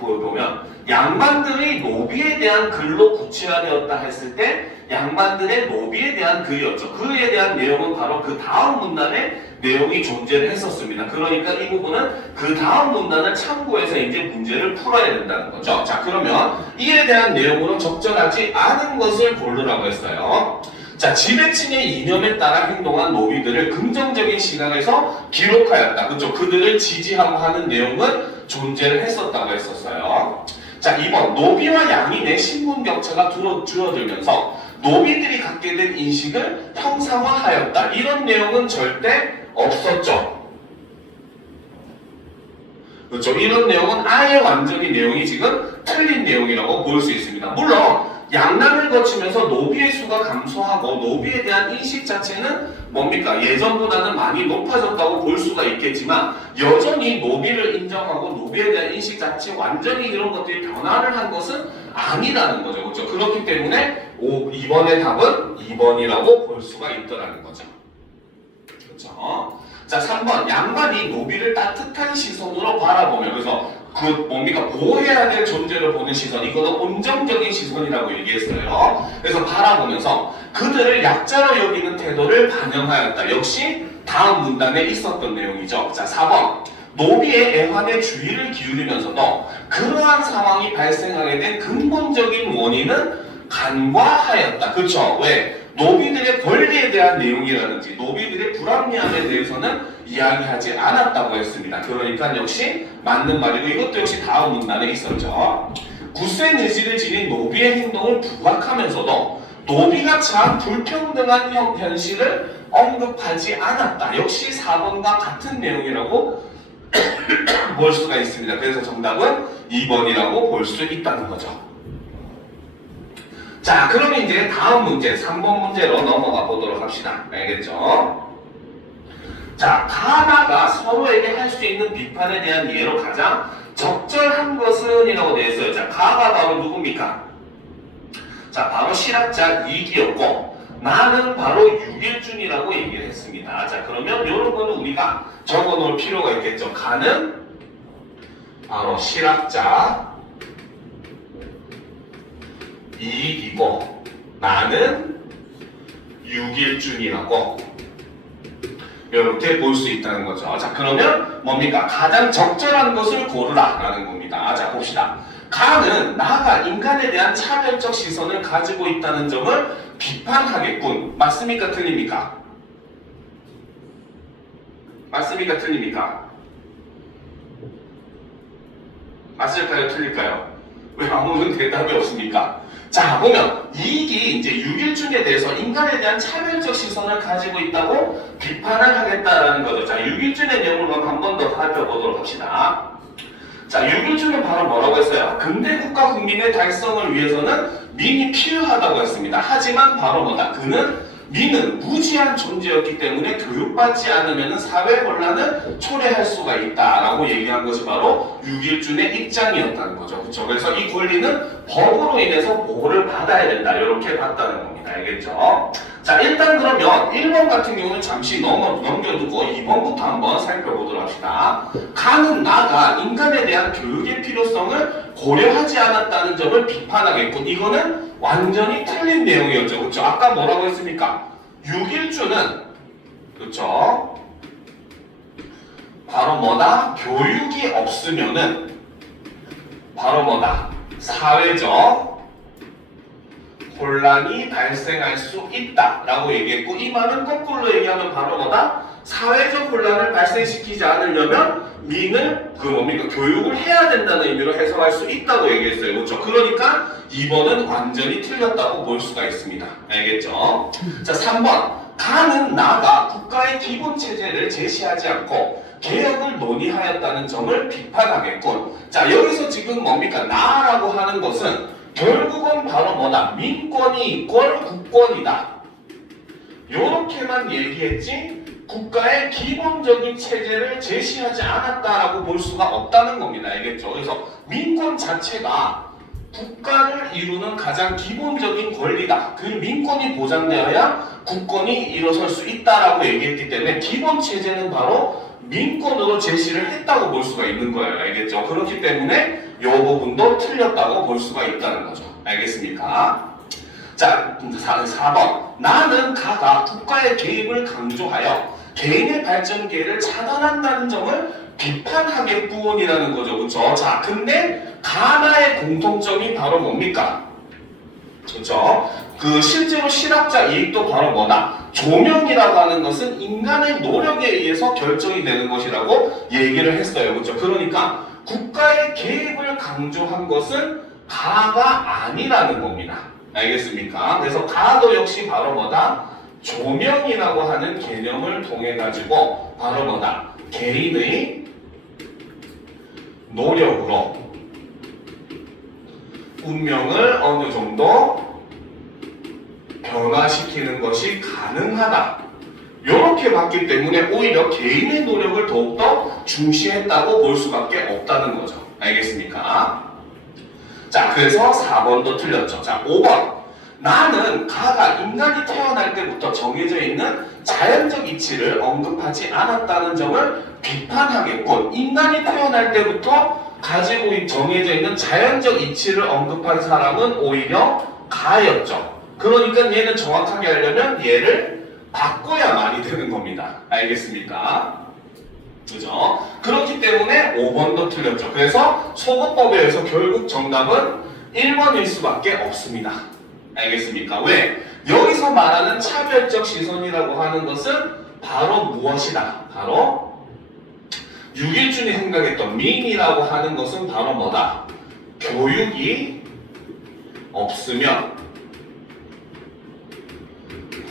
보면 양반들의 노비에 대한 글로 구체화되었다 했을 때 양반들의 노비에 대한 글이었죠. 그에 대한 내용은 바로 그 다음 문단에 내용이 존재를 했었습니다. 그러니까 이 부분은 그 다음 문단을 참고해서 이제 문제를 풀어야 된다는 거죠. 자, 그러면 이에 대한 내용으로 적절하지 않은 것을 고르라고 했어요. 자, 지배층의 이념에 따라 행동한 노비들을 긍정적인 시각에서 기록하였다. 그렇죠? 그들을 지지하고 하는 내용은 존재를 했었다고 했었어요. 자, 2번 노비와 양인의 신분 격차가 줄어들면서 노비들이 갖게 된 인식을 형상화하였다. 이런 내용은 절대 없었죠. 그렇죠? 이런 내용은 아예 완전히 내용이 지금 틀린 내용이라고 볼 수 있습니다. 물론 양난을 거치면서 노비의 수가 감소하고 노비에 대한 인식 자체는 뭡니까? 예전보다는 많이 높아졌다고 볼 수가 있겠지만 여전히 노비를 인정하고 노비에 대한 인식 자체 완전히 이런 것들이 변화를 한 것은 아니라는 거죠. 그렇죠? 그렇기 때문에 2번의 답은 2번이라고 볼 수가 있더라는 거죠. 그렇죠? 자, 3번 양반이 노비를 따뜻한 시선으로 바라보며 그래서 뭡니까? 보호해야 될 존재를 보는 시선, 이거는 온정적인 시선이라고 얘기했어요. 그래서 바라보면서 그들을 약자로 여기는 태도를 반영하였다. 역시 다음 문단에 있었던 내용이죠. 자, 4번 노비의 애환에 주의를 기울이면서도 그러한 상황이 발생하게 된 근본적인 원인은 간과하였다. 그렇죠? 왜? 노비들의 권리에 대한 내용이라든지 노비들의 불합리함에 대해서는 이야기하지 않았다고 했습니다. 그러니까 역시 맞는 말이고 이것도 역시 다음 문단에 있었죠. 굳센 의지를 지닌 노비의 행동을 부각하면서도 노비가 처한 불평등한 현실을 언급하지 않았다. 역시 4번과 같은 내용이라고 볼 수가 있습니다. 그래서 정답은 2번이라고 볼 수 있다는 거죠. 자, 그럼 이제 다음 문제 3번 문제로 넘어가 보도록 합시다. 알겠죠? 자, 가나가 서로에게 할 수 있는 비판에 대한 이해로 가장 적절한 것은 이라고 되어 있어요. 자, 가가 바로 누굽니까? 자, 바로 실학자 이기였고 나는 바로 유길준이라고 얘기를 했습니다. 자, 그러면 이런 거는 우리가 적어 놓을 필요가 있겠죠. 가는 바로 실학자 이익이고 나는 유길준이라고 이렇게 볼 수 있다는 거죠. 자, 그러면 뭡니까? 가장 적절한 것을 고르라 라는 겁니다. 자, 봅시다. 가는 나가 인간에 대한 차별적 시선을 가지고 있다는 점을 비판하겠군. 맞습니까? 틀립니까? 맞습니까? 틀립니까? 맞을까요? 틀릴까요? 왜 아무런 대답이 없습니까? 자, 보면 이익이 이제 유길준에 대해서 인간에 대한 차별적 시선을 가지고 있다고 비판을 하겠다라는 거죠. 자, 유길준의 내용을 한 번 더 살펴보도록 합시다. 자, 유길준은 바로 뭐라고 했어요? 근대 국가 국민의 달성을 위해서는 민이 필요하다고 했습니다. 하지만 바로 뭐다? 그는 미는 무지한 존재였기 때문에 교육받지 않으면 사회 혼란을 초래할 수가 있다라고 얘기한 것이 바로 유길준의 입장이었다는 거죠. 그렇죠? 그래서 이 권리는 법으로 인해서 보호를 받아야 된다. 이렇게 봤다는 겁니다. 알겠죠? 자, 일단 그러면 1번 같은 경우는 잠시 넘겨두고 2번부터 한번 살펴보도록 합시다. 가는 나가 인간에 대한 교육의 필요성을 고려하지 않았다는 점을 비판하겠군. 이거는 완전히 틀린 내용이었죠. 그렇죠? 아까 뭐라고 했습니까? 유길주는 그렇죠? 바로 뭐다? 교육이 없으면은 바로 뭐다? 사회적 혼란이 발생할 수 있다라고 얘기했고, 이 말은 거꾸로 얘기하면 바로 뭐다? 사회적 혼란을 발생시키지 않으려면 민을 교육을 해야 된다는 의미로 해석할 수 있다고 얘기했어요. 그렇죠? 그러니까 2번은 완전히 틀렸다고 볼 수가 있습니다. 알겠죠? 자, 3번. 가는 나가 국가의 기본 체제를 제시하지 않고 개혁을 논의하였다는 점을 비판하겠군. 자, 여기서 지금 뭡니까? 나라고 하는 것은 결국은 바로 뭐다? 민권이 이꼴 국권이다. 요렇게만 얘기했지 국가의 기본적인 체제를 제시하지 않았다라고 볼 수가 없다는 겁니다. 알겠죠? 그래서 민권 자체가 국가를 이루는 가장 기본적인 권리다. 그 민권이 보장되어야 국권이 일어설 수 있다라고 얘기했기 때문에 기본 체제는 바로 민권으로 제시를 했다고 볼 수가 있는 거예요. 알겠죠? 그렇기 때문에 이 부분도 틀렸다고 볼 수가 있다는 거죠. 알겠습니까? 자, 4번. 나는 가가 국가의 개입을 강조하여 개인의 발전 기회를 차단한다는 점을 비판하겠군이라는 거죠. 그렇죠? 자, 근데 가나의 공통점이 바로 뭡니까? 그렇죠? 그 실제로 실학자 이익도 바로 뭐다? 조명이라고 하는 것은 인간의 노력에 의해서 결정이 되는 것이라고 얘기를 했어요. 그렇죠? 그러니까 국가의 개입을 강조한 것은 가가 아니라는 겁니다. 알겠습니까? 그래서 가도 역시 바로 뭐다? 조명이라고 하는 개념을 통해 가지고 바로 뭐다? 개인의 노력으로 운명을 어느 정도 변화시키는 것이 가능하다. 이렇게 봤기 때문에 오히려 개인의 노력을 더욱더 중시했다고 볼 수밖에 없다는 거죠. 알겠습니까? 자, 그래서 4번도 틀렸죠. 자, 5번. 나는 가가 인간이 태어날 때부터 정해져 있는 자연적 이치를 언급하지 않았다는 점을 비판하겠군. 인간이 태어날 때부터 가지고 정해져 있는 자연적 이치를 언급한 사람은 오히려 가였죠. 그러니까 얘는 정확하게 하려면 얘를 바꿔야 말이 되는 겁니다. 알겠습니까? 그죠? 그렇기 때문에 5번도 틀렸죠. 그래서 소거법에 의해서 결국 정답은 1번일 수밖에 없습니다. 알겠습니까? 왜? 여기서 말하는 차별적 시선이라고 하는 것은 바로 무엇이다? 바로 유길준이 생각했던 민이라고 하는 것은 바로 뭐다? 교육이 없으면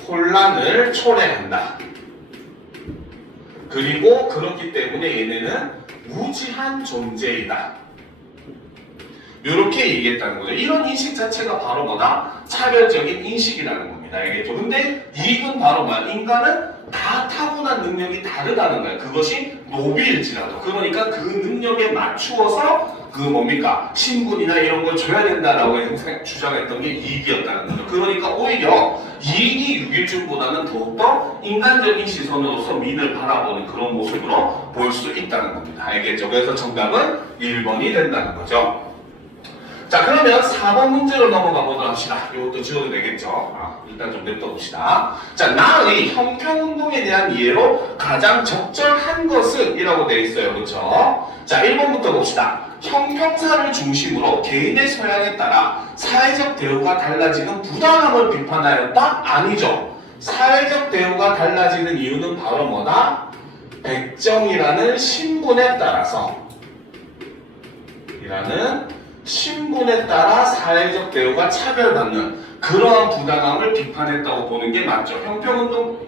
혼란을 초래한다. 그리고 그렇기 때문에 얘네는 무지한 존재이다. 이렇게 얘기했다는 거죠. 이런 인식 자체가 바로 뭐다? 차별적인 인식이라는 겁니다. 알겠죠? 근데 이익은 바로 뭐야? 인간은 다 타고난 능력이 다르다는 거예요. 그것이 노비일지라도. 그러니까 그 능력에 맞추어서 그 뭡니까? 신분이나 이런 걸 줘야 된다라고 주장했던 게 이익이었다는 거죠. 그러니까 오히려 이익이 유길준보다는 더욱더 인간적인 시선으로서 민을 바라보는 그런 모습으로 볼 수 있다는 겁니다. 알겠죠? 그래서 정답은 1번이 된다는 거죠. 자, 그러면 4번 문제로 넘어가 보도록 합시다. 이것도 지워도 되겠죠? 일단 좀 냅둬봅시다. 자, 나의 형평운동에 대한 이해로 가장 적절한 것은 이라고 되어 있어요. 그렇죠? 자, 1번부터 봅시다. 형평사를 중심으로 개인의 소양에 따라 사회적 대우가 달라지는 부당함을 비판하였다? 아니죠. 사회적 대우가 달라지는 이유는 바로 뭐다? 백정이라는 신분에 따라서 신분에 따라 사회적 대우가 차별받는 그러한 부당함을 비판했다고 보는 게 맞죠. 형평운동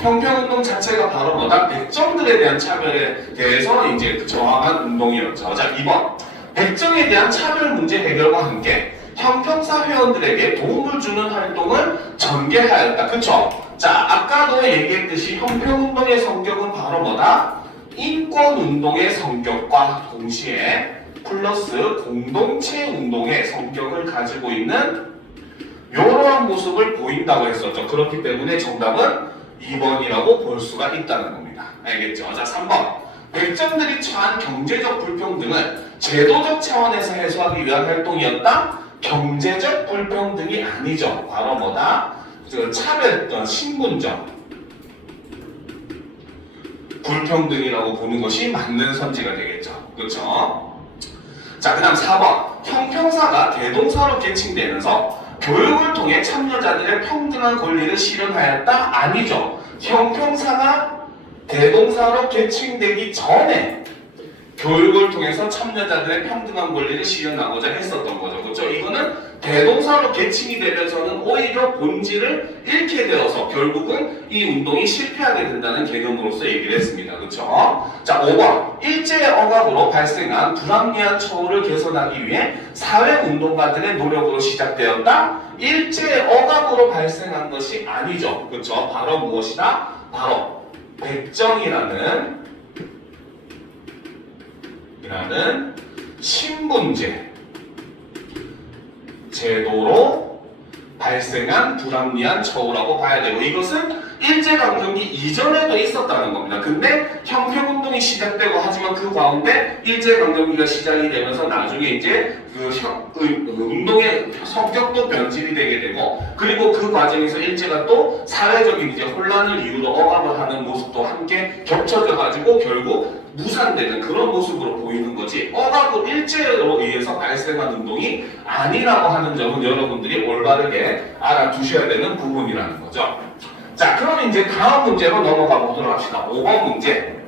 형평운동 자체가 바로 뭐다? 백정들에 대한 차별에 대해서 이제 저항한 운동이었죠. 자, 2번. 백정에 대한 차별 문제 해결과 함께 형평사 회원들에게 도움을 주는 활동을 전개하였다. 그쵸? 자, 아까도 얘기했듯이 형평운동의 성격은 바로 뭐다? 인권운동의 성격과 동시에 플러스 공동체 운동의 성격을 가지고 있는 이러한 모습을 보인다고 했었죠. 그렇기 때문에 정답은 2번이라고 볼 수가 있다는 겁니다. 알겠죠? 자, 3번. 백정들이 처한 경제적 불평등을 제도적 차원에서 해소하기 위한 활동이었다? 경제적 불평등이 아니죠. 바로 뭐다? 차별, 신분적 불평등이라고 보는 것이 맞는 선지가 되겠죠. 그렇죠? 자, 그 다음 4번. 형평사가 대동사로 계층되면서 교육을 통해 참여자들의 평등한 권리를 실현하였다? 아니죠. 형평사가 대동사로 계층되기 전에 교육을 통해서 참여자들의 평등한 권리를 실현하고자 했었던 거죠. 그렇죠? 이거는 대동사로 계층이 되면서는 오히려 본질을 잃게 되어서 결국은 이 운동이 실패하게 된다는 개념으로서 얘기를 했습니다. 그렇죠? 자, 5번. 일제의 억압으로 발생한 불합리한 처우를 개선하기 위해 사회운동가들의 노력으로 시작되었다? 일제의 억압으로 발생한 것이 아니죠. 그렇죠? 바로 무엇이다? 바로 백정이라는 신분제 제도로 발생한 불합리한 처우라고 봐야 되고, 이것은 일제강점기 이전에도 있었다는 겁니다. 근데 형평운동이 시작되고, 하지만 그 가운데 일제강점기가 시작이 되면서 나중에 이제 운동의 성격도 변질이 되게 되고, 그리고 그 과정에서 일제가 또 사회적인 이제 혼란을 이유로 억압을 하는 모습도 함께 겹쳐져 가지고 결국 무산되는 그런 모습으로 보이는 거지, 억압을 일제로 의해서 발생한 운동이 아니라고 하는 점은 여러분들이 올바르게 알아두셔야 되는 부분이라는 거죠. 자, 그럼 이제 다음 문제로 넘어가 보도록 합시다. 5번 문제.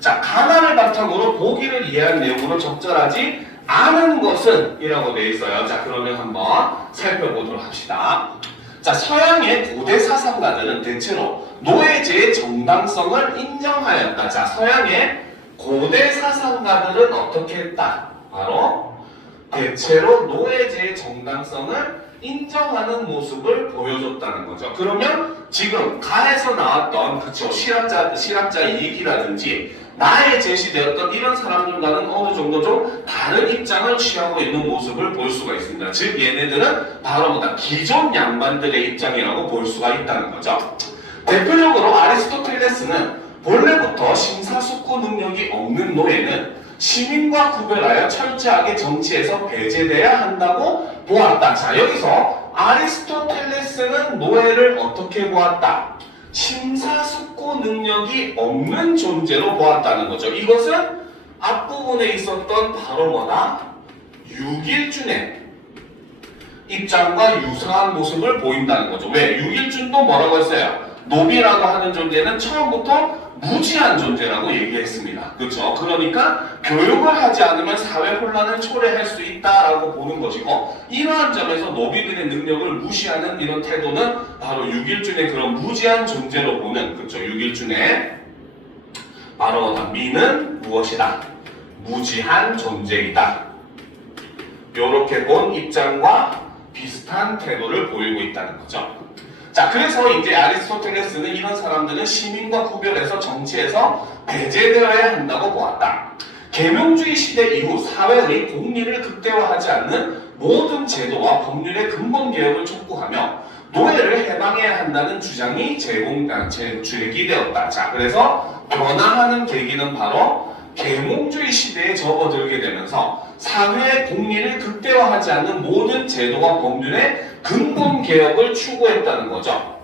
자, 가난을 바탕으로 보기를 이해한 내용으로 적절하지 않은 것은 이라고 되어 있어요. 자, 그러면 한번 살펴보도록 합시다. 자, 서양의 고대 사상가들은 대체로 노예제의 정당성을 인정하였다. 자, 서양의 고대 사상가들은 어떻게 했다? 바로 대체로 노예제의 정당성을 인정하는 모습을 보여줬다는 거죠. 그러면 지금 가에서 나왔던 그쵸 실학자 이익이라든지 나에 제시되었던 이런 사람들과는 어느 정도 좀 다른 입장을 취하고 있는 모습을 볼 수가 있습니다. 즉 얘네들은 바로 뭐다? 기존 양반들의 입장이라고 볼 수가 있다는 거죠. 대표적으로 아리스토텔레스는 본래부터 심사숙고 능력이 없는 노예는 시민과 구별하여 철저하게 정치에서 배제돼야 한다고 보았다. 자, 여기서 아리스토텔레스는 노예를 어떻게 보았다? 심사숙고 능력이 없는 존재로 보았다는 거죠. 이것은 앞부분에 있었던 바로 뭐다? 육일준의 입장과 유사한 모습을 보인다는 거죠. 왜? 육일준도 뭐라고 했어요? 노비라고 하는 존재는 처음부터 무지한 존재라고 얘기했습니다. 그렇죠? 그러니까 교육을 하지 않으면 사회 혼란을 초래할 수 있다라고 보는 것이고, 이러한 점에서 노비들의 능력을 무시하는 이런 태도는 바로 육일준의 그런 무지한 존재로 보는, 그렇죠? 육일준의 바로 미는 무엇이다? 무지한 존재이다. 이렇게 본 입장과 비슷한 태도를 보이고 있다는 거죠. 자, 그래서 이제 아리스토텔레스는 이런 사람들은 시민과 구별해서 정치에서 배제되어야 한다고 보았다. 계명주의 시대 이후 사회의 공리를 극대화하지 않는 모든 제도와 법률의 근본 개혁을 촉구하며 노예를 해방해야 한다는 주장이 제기되었다. 자, 그래서 변화하는 계기는 바로 계몽주의 시대에 접어들게 되면서 사회의 공리를 극대화하지 않는 모든 제도와 법률의 근본 개혁을 추구했다는 거죠.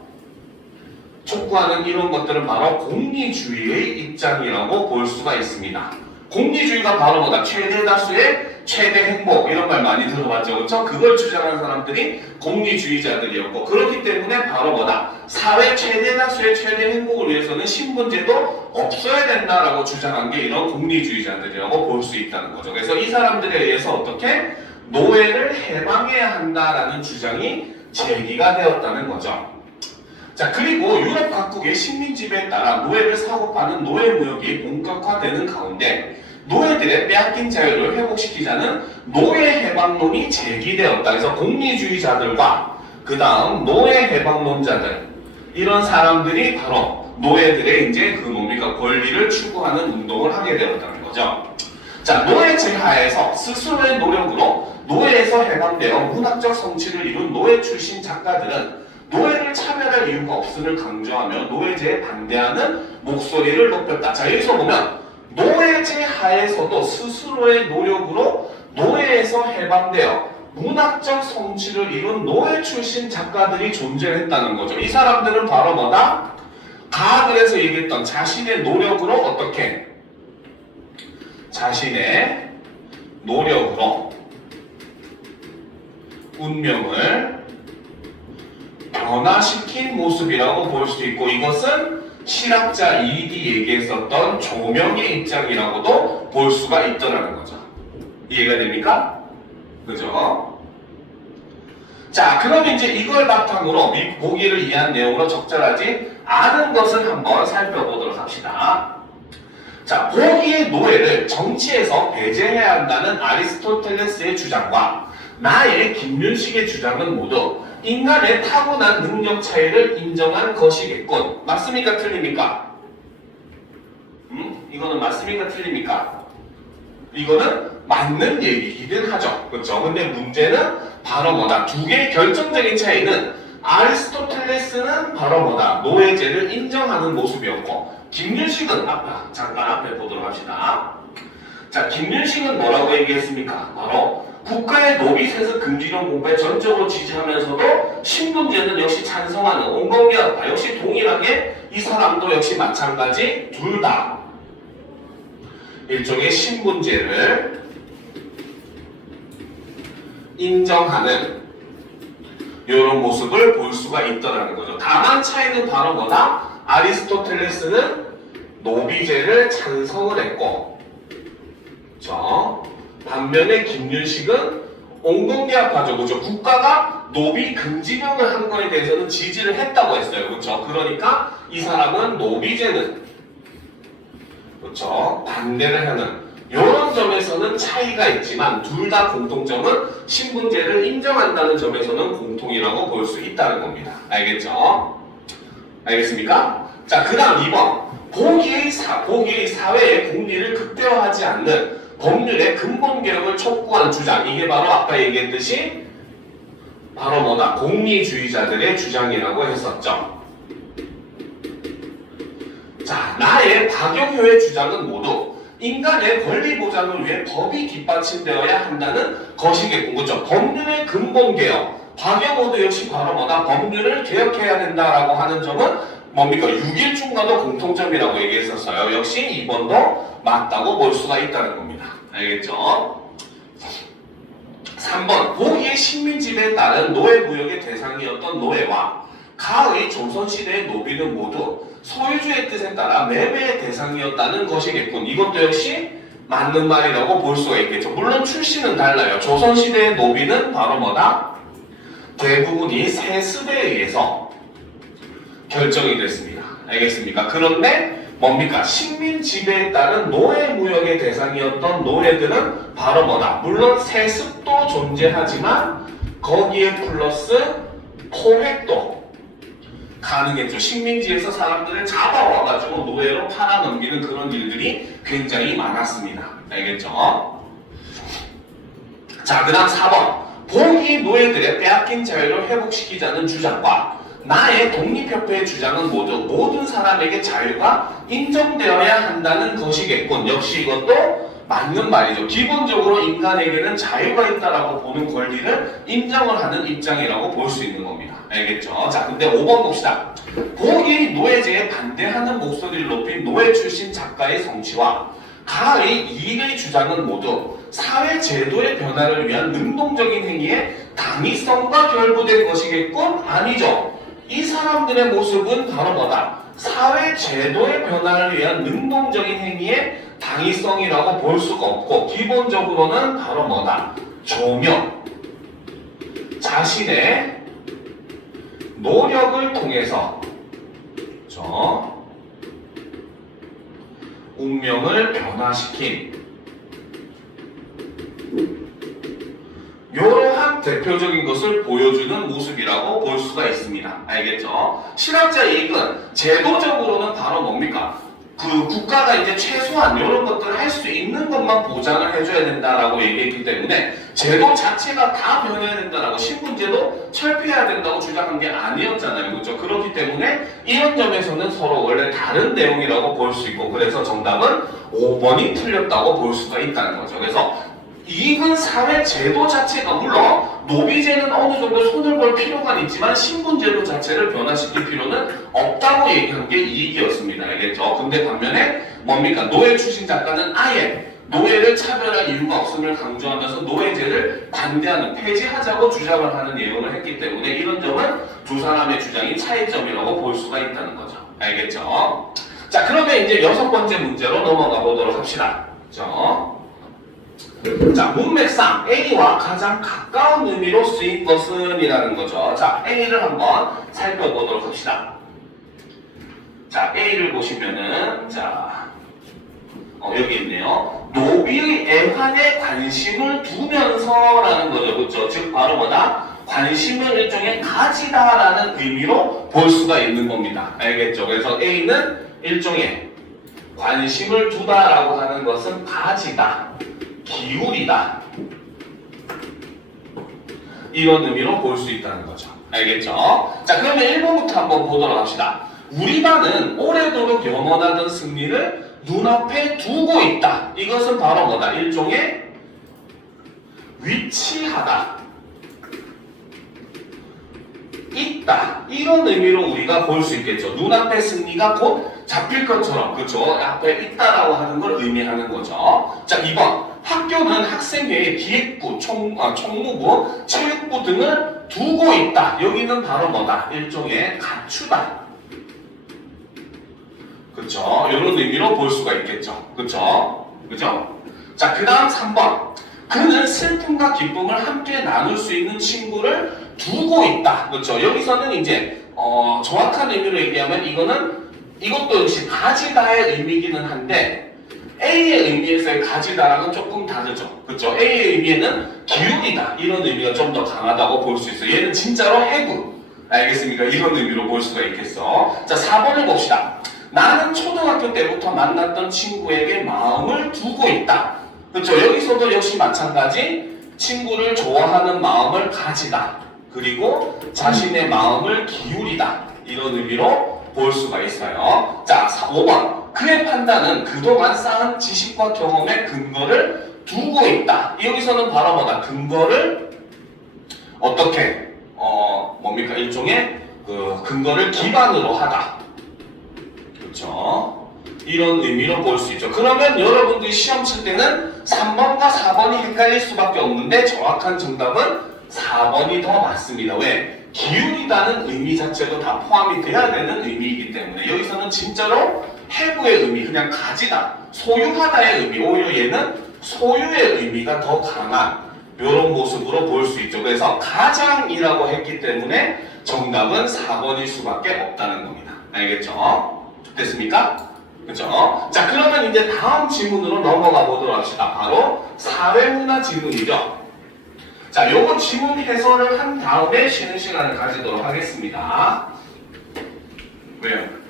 촉구하는 이런 것들은 바로 공리주의의 입장이라고 볼 수가 있습니다. 공리주의가 바로 뭐다? 최대 다수의 최대 행복, 이런 말 많이 들어봤죠. 그렇죠? 그걸 주장하는 사람들이 공리주의자들이었고, 그렇기 때문에 바로 뭐다? 사회 최대 다수의 최대 행복을 위해서는 신분제도 없어야 된다라고 주장한 게 이런 공리주의자들이라고 볼 수 있다는 거죠. 그래서 이 사람들에 의해서 어떻게? 노예를 해방해야 한다라는 주장이 제기가 되었다는 거죠. 자, 그리고 유럽 각국의 식민 지배에 따라 노예를 사고 파는 노예 무역이 본격화되는 가운데 노예들의 빼앗긴 자유를 회복시키자는 노예 해방론이 제기되었다. 그래서 공리주의자들과 그 다음 노예 해방론자들 이런 사람들이 바로 노예들의 이제 그 뭡니까 권리를 추구하는 운동을 하게 되었다는 거죠. 자, 노예 제하에서 스스로의 노력으로 노예에서 해방되어 문학적 성취를 이룬 노예 출신 작가들은 노예를 차별할 이유가 없음을 강조하며 노예제에 반대하는 목소리를 높였다. 자, 여기서 보면 노예제 하에서도 스스로의 노력으로 노예에서 해방되어 문학적 성취를 이룬 노예 출신 작가들이 존재했다는 거죠. 이 사람들은 바로 뭐다? 가글에서 얘기했던 자신의 노력으로 어떻게? 자신의 노력으로 운명을 변화시킨 모습이라고 볼 수 있고 이것은 실학자 이익이 얘기했었던 조명의 입장이라고도 볼 수가 있더라는 거죠. 이해가 됩니까? 그죠? 자, 그럼 이제 이걸 바탕으로 보기를 이해한 내용으로 적절하지 않은 것을 한번 살펴보도록 합시다. 자, 보기의 노예를 정치에서 배제해야 한다는 아리스토텔레스의 주장과 나의 김윤식의 주장은 모두 인간의 타고난 능력 차이를 인정한 것이겠군. 맞습니까? 틀립니까? 이거는 맞습니까? 틀립니까? 이거는 맞는 얘기이긴 하죠. 그렇죠? 근데 문제는 바로 뭐다? 두 개의 결정적인 차이는 아리스토텔레스는 바로 뭐다? 노예제를 인정하는 모습이었고 김윤식은 잠깐 앞에 보도록 합시다. 자, 김윤식은 뭐라고 얘기했습니까? 바로 국가의 노비 세습 금지령 공부에 전적으로 지지하면서도 신분제는 역시 찬성하는 온건계학파 역시 동일하게 이 사람도 역시 마찬가지 둘 다 일종의 신분제를 인정하는 이런 모습을 볼 수가 있더라는 거죠. 다만 차이는 바로 뭐다? 아리스토텔레스는 노비제를 찬성을 했고 반면에 김윤식은 온건계학파죠. 그렇죠? 국가가 노비 금지령을 한 거에 대해서는 지지를 했다고 했어요. 그렇죠? 그러니까 이 사람은 노비제는 그렇죠? 반대를 하는 이런 점에서는 차이가 있지만 둘 다 공통점은 신분제를 인정한다는 점에서는 공통이라고 볼 수 있다는 겁니다. 알겠죠? 알겠습니까? 자, 그 다음 2번 보기의 사회의 공리를 극대화하지 않는 법률의 근본 개혁을 촉구한 주장. 이게 바로 아까 얘기했듯이 바로 뭐다? 공리주의자들의 주장이라고 했었죠. 자, 나의 박영효의 주장은 모두 인간의 권리 보장을 위해 법이 뒷받침되어야 한다는 것이겠고, 그렇죠? 법률의 근본 개혁. 박영호도 역시 바로 뭐다? 법률을 개혁해야 된다라고 하는 점은 뭡니까? 6.1중과도 공통점이라고 얘기했었어요. 역시 2번도 맞다고 볼 수가 있다는 겁니다. 알겠죠? 3번 보기의 식민지배에 따른 노예무역의 대상이었던 노예와 가의 조선시대의 노비는 모두 소유주의 뜻에 따라 매매의 대상이었다는 것이겠군. 이것도 역시 맞는 말이라고 볼 수가 있겠죠. 물론 출신은 달라요. 조선시대의 노비는 바로 뭐다? 대부분이 세습에 의해서 결정이 됐습니다. 알겠습니까? 그런데 뭡니까? 식민 지배에 따른 노예 무역의 대상이었던 노예들은 바로 뭐다? 물론 세습도 존재하지만 거기에 플러스 포획도 가능했죠. 식민지에서 사람들을 잡아와가지고 노예로 팔아넘기는 그런 일들이 굉장히 많았습니다. 알겠죠? 자, 그 다음 4번 보기 노예들의 빼앗긴 자유를 회복시키자는 주장과 나의 독립협회의 주장은 모두 모든 사람에게 자유가 인정되어야 한다는 것이겠군. 역시 이것도 맞는 말이죠. 기본적으로 인간에게는 자유가 있다라고 보는 권리를 인정을 하는 입장이라고 볼 수 있는 겁니다. 알겠죠? 자, 근데 5번 봅시다. 보기 노예제에 반대하는 목소리를 높인 노예 출신 작가의 성취와 가의 이익의 주장은 모두 사회 제도의 변화를 위한 능동적인 행위에 당위성과 결부된 것이겠군? 아니죠. 이 사람들의 모습은 바로 뭐다? 사회 제도의 변화를 위한 능동적인 행위에 당위성이라고 볼 수가 없고 기본적으로는 바로 뭐다? 조명. 자신의 노력을 통해서 운명을 변화시킨 이러한 대표적인 것을 보여주는 모습이라고 볼 수가 있습니다. 알겠죠? 실학자 이익은 제도적으로는 바로 뭡니까? 그 국가가 이제 최소한 이런 것들을 할 수 있는 것만 보장을 해줘야 된다라고 얘기했기 때문에 제도 자체가 다 변해야 된다라고 신분제도 철폐해야 된다고 주장한 게 아니었잖아요. 그렇죠? 그렇기 때문에 이런 점에서는 서로 원래 다른 내용이라고 볼 수 있고 그래서 정답은 5번이 틀렸다고 볼 수가 있다는 거죠. 그래서 이익은 사회 제도 자체가 물론 노비제는 어느 정도 손을 볼 필요가 있지만 신분제도 자체를 변화시킬 필요는 없다고 얘기한 게 이익이었습니다. 알겠죠? 근데 반면에 뭡니까? 노예 출신 작가는 아예 노예를 차별할 이유가 없음을 강조하면서 노예제를 반대하는 폐지하자고 주장을 하는 내용을 했기 때문에 이런 점은 두 사람의 주장이 차이점이라고 볼 수가 있다는 거죠. 알겠죠? 자, 그러면 이제 6번째 문제로 넘어가 보도록 합시다. 그렇죠? 자, 문맥상 A와 가장 가까운 의미로 쓰인 것은 이라는 거죠. 자, A를 한번 살펴보도록 합시다. 자, A를 보시면은 자, 여기 있네요. 노비의 애환에 관심을 두면서라는 거죠. 그렇죠? 즉 바로 뭐다? 관심을 일종의 가지다라는 의미로 볼 수가 있는 겁니다. 알겠죠? 그래서 A는 일종의 관심을 두다라고 하는 것은 가지다, 기울이다, 이런 의미로 볼 수 있다는 거죠. 알겠죠? 자, 그러면 1번부터 한번 보도록 합시다. 우리 반은 오래도록 영원하던 승리를 눈앞에 두고 있다. 이것은 바로 뭐다? 일종의 위치하다, 있다, 이런 의미로 우리가 볼 수 있겠죠. 눈앞에 승리가 곧 잡힐 것처럼, 그렇죠? 앞에 있다라고 하는 걸 의미하는 거죠. 자, 2번. 학교는 학생회의 기획부, 총무부, 체육부 등을 두고 있다. 여기는 바로 뭐다? 일종의 갖추다. 그쵸? 이런 의미로 볼 수가 있겠죠. 그쵸? 그죠? 자, 그 다음 3번. 그는 슬픔과 기쁨을 함께 나눌 수 있는 친구를 두고 있다. 그렇죠? 여기서는 이제 정확한 의미로 얘기하면 이것도 역시 가지다의 의미이기는 한데 A의 의미에서의 가지다랑은 조금 다르죠. 그렇죠? A의 의미에는 기울이다, 이런 의미가 좀 더 강하다고 볼 수 있어요. 얘는 진짜로 해구. 알겠습니까? 이런 의미로 볼 수가 있겠어. 자, 4번을 봅시다. 나는 초등학교 때부터 만났던 친구에게 마음을 두고 있다. 그렇죠? 여기서도 역시 마찬가지 친구를 좋아하는 마음을 가지다, 그리고 자신의 마음을 기울이다, 이런 의미로 볼 수가 있어요. 자, 5번. 그의 판단은 그동안 쌓은 지식과 경험의 근거를 두고 있다. 여기서는 바로 뭐다? 근거를 어떻게 뭡니까? 일종의 그 근거를 기반으로 하다. 그렇죠? 이런 의미로 볼 수 있죠. 그러면 여러분들이 시험 칠 때는 3번과 4번이 헷갈릴 수밖에 없는데 정확한 정답은 4번이 더 맞습니다. 왜? 기울이다는 의미 자체도 다 포함이 돼야 되는 의미이기 때문에 여기서는 진짜로 해부의 의미, 그냥 가지다, 소유하다의 의미, 오히려 얘는 소유의 의미가 더 강한 이런 모습으로 볼 수 있죠. 그래서 가장이라고 했기 때문에 정답은 4번일 수밖에 없다는 겁니다. 알겠죠? 됐습니까? 그렇죠? 자, 그러면 이제 다음 질문으로 넘어가 보도록 합시다. 바로 사회문화 질문이죠. 자, 요거 지문 해설을 한 다음에 쉬는 시간을 가지도록 하겠습니다. 왜요?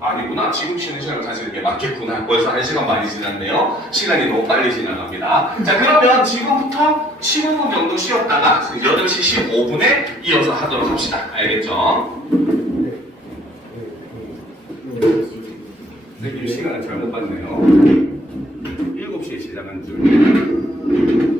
아니구나. 지금 쉬는 시간을 가지는 게 맞겠구나. 벌써 1시간 많이 지났네요. 시간이 너무 빨리 지나갑니다. 자, 그러면 지금부터 15분 정도 쉬었다가 8시 15분에 이어서 하도록 합시다. 알겠죠? 선생님 시간을 잘못 봤네요. 7시에 시작한 줄.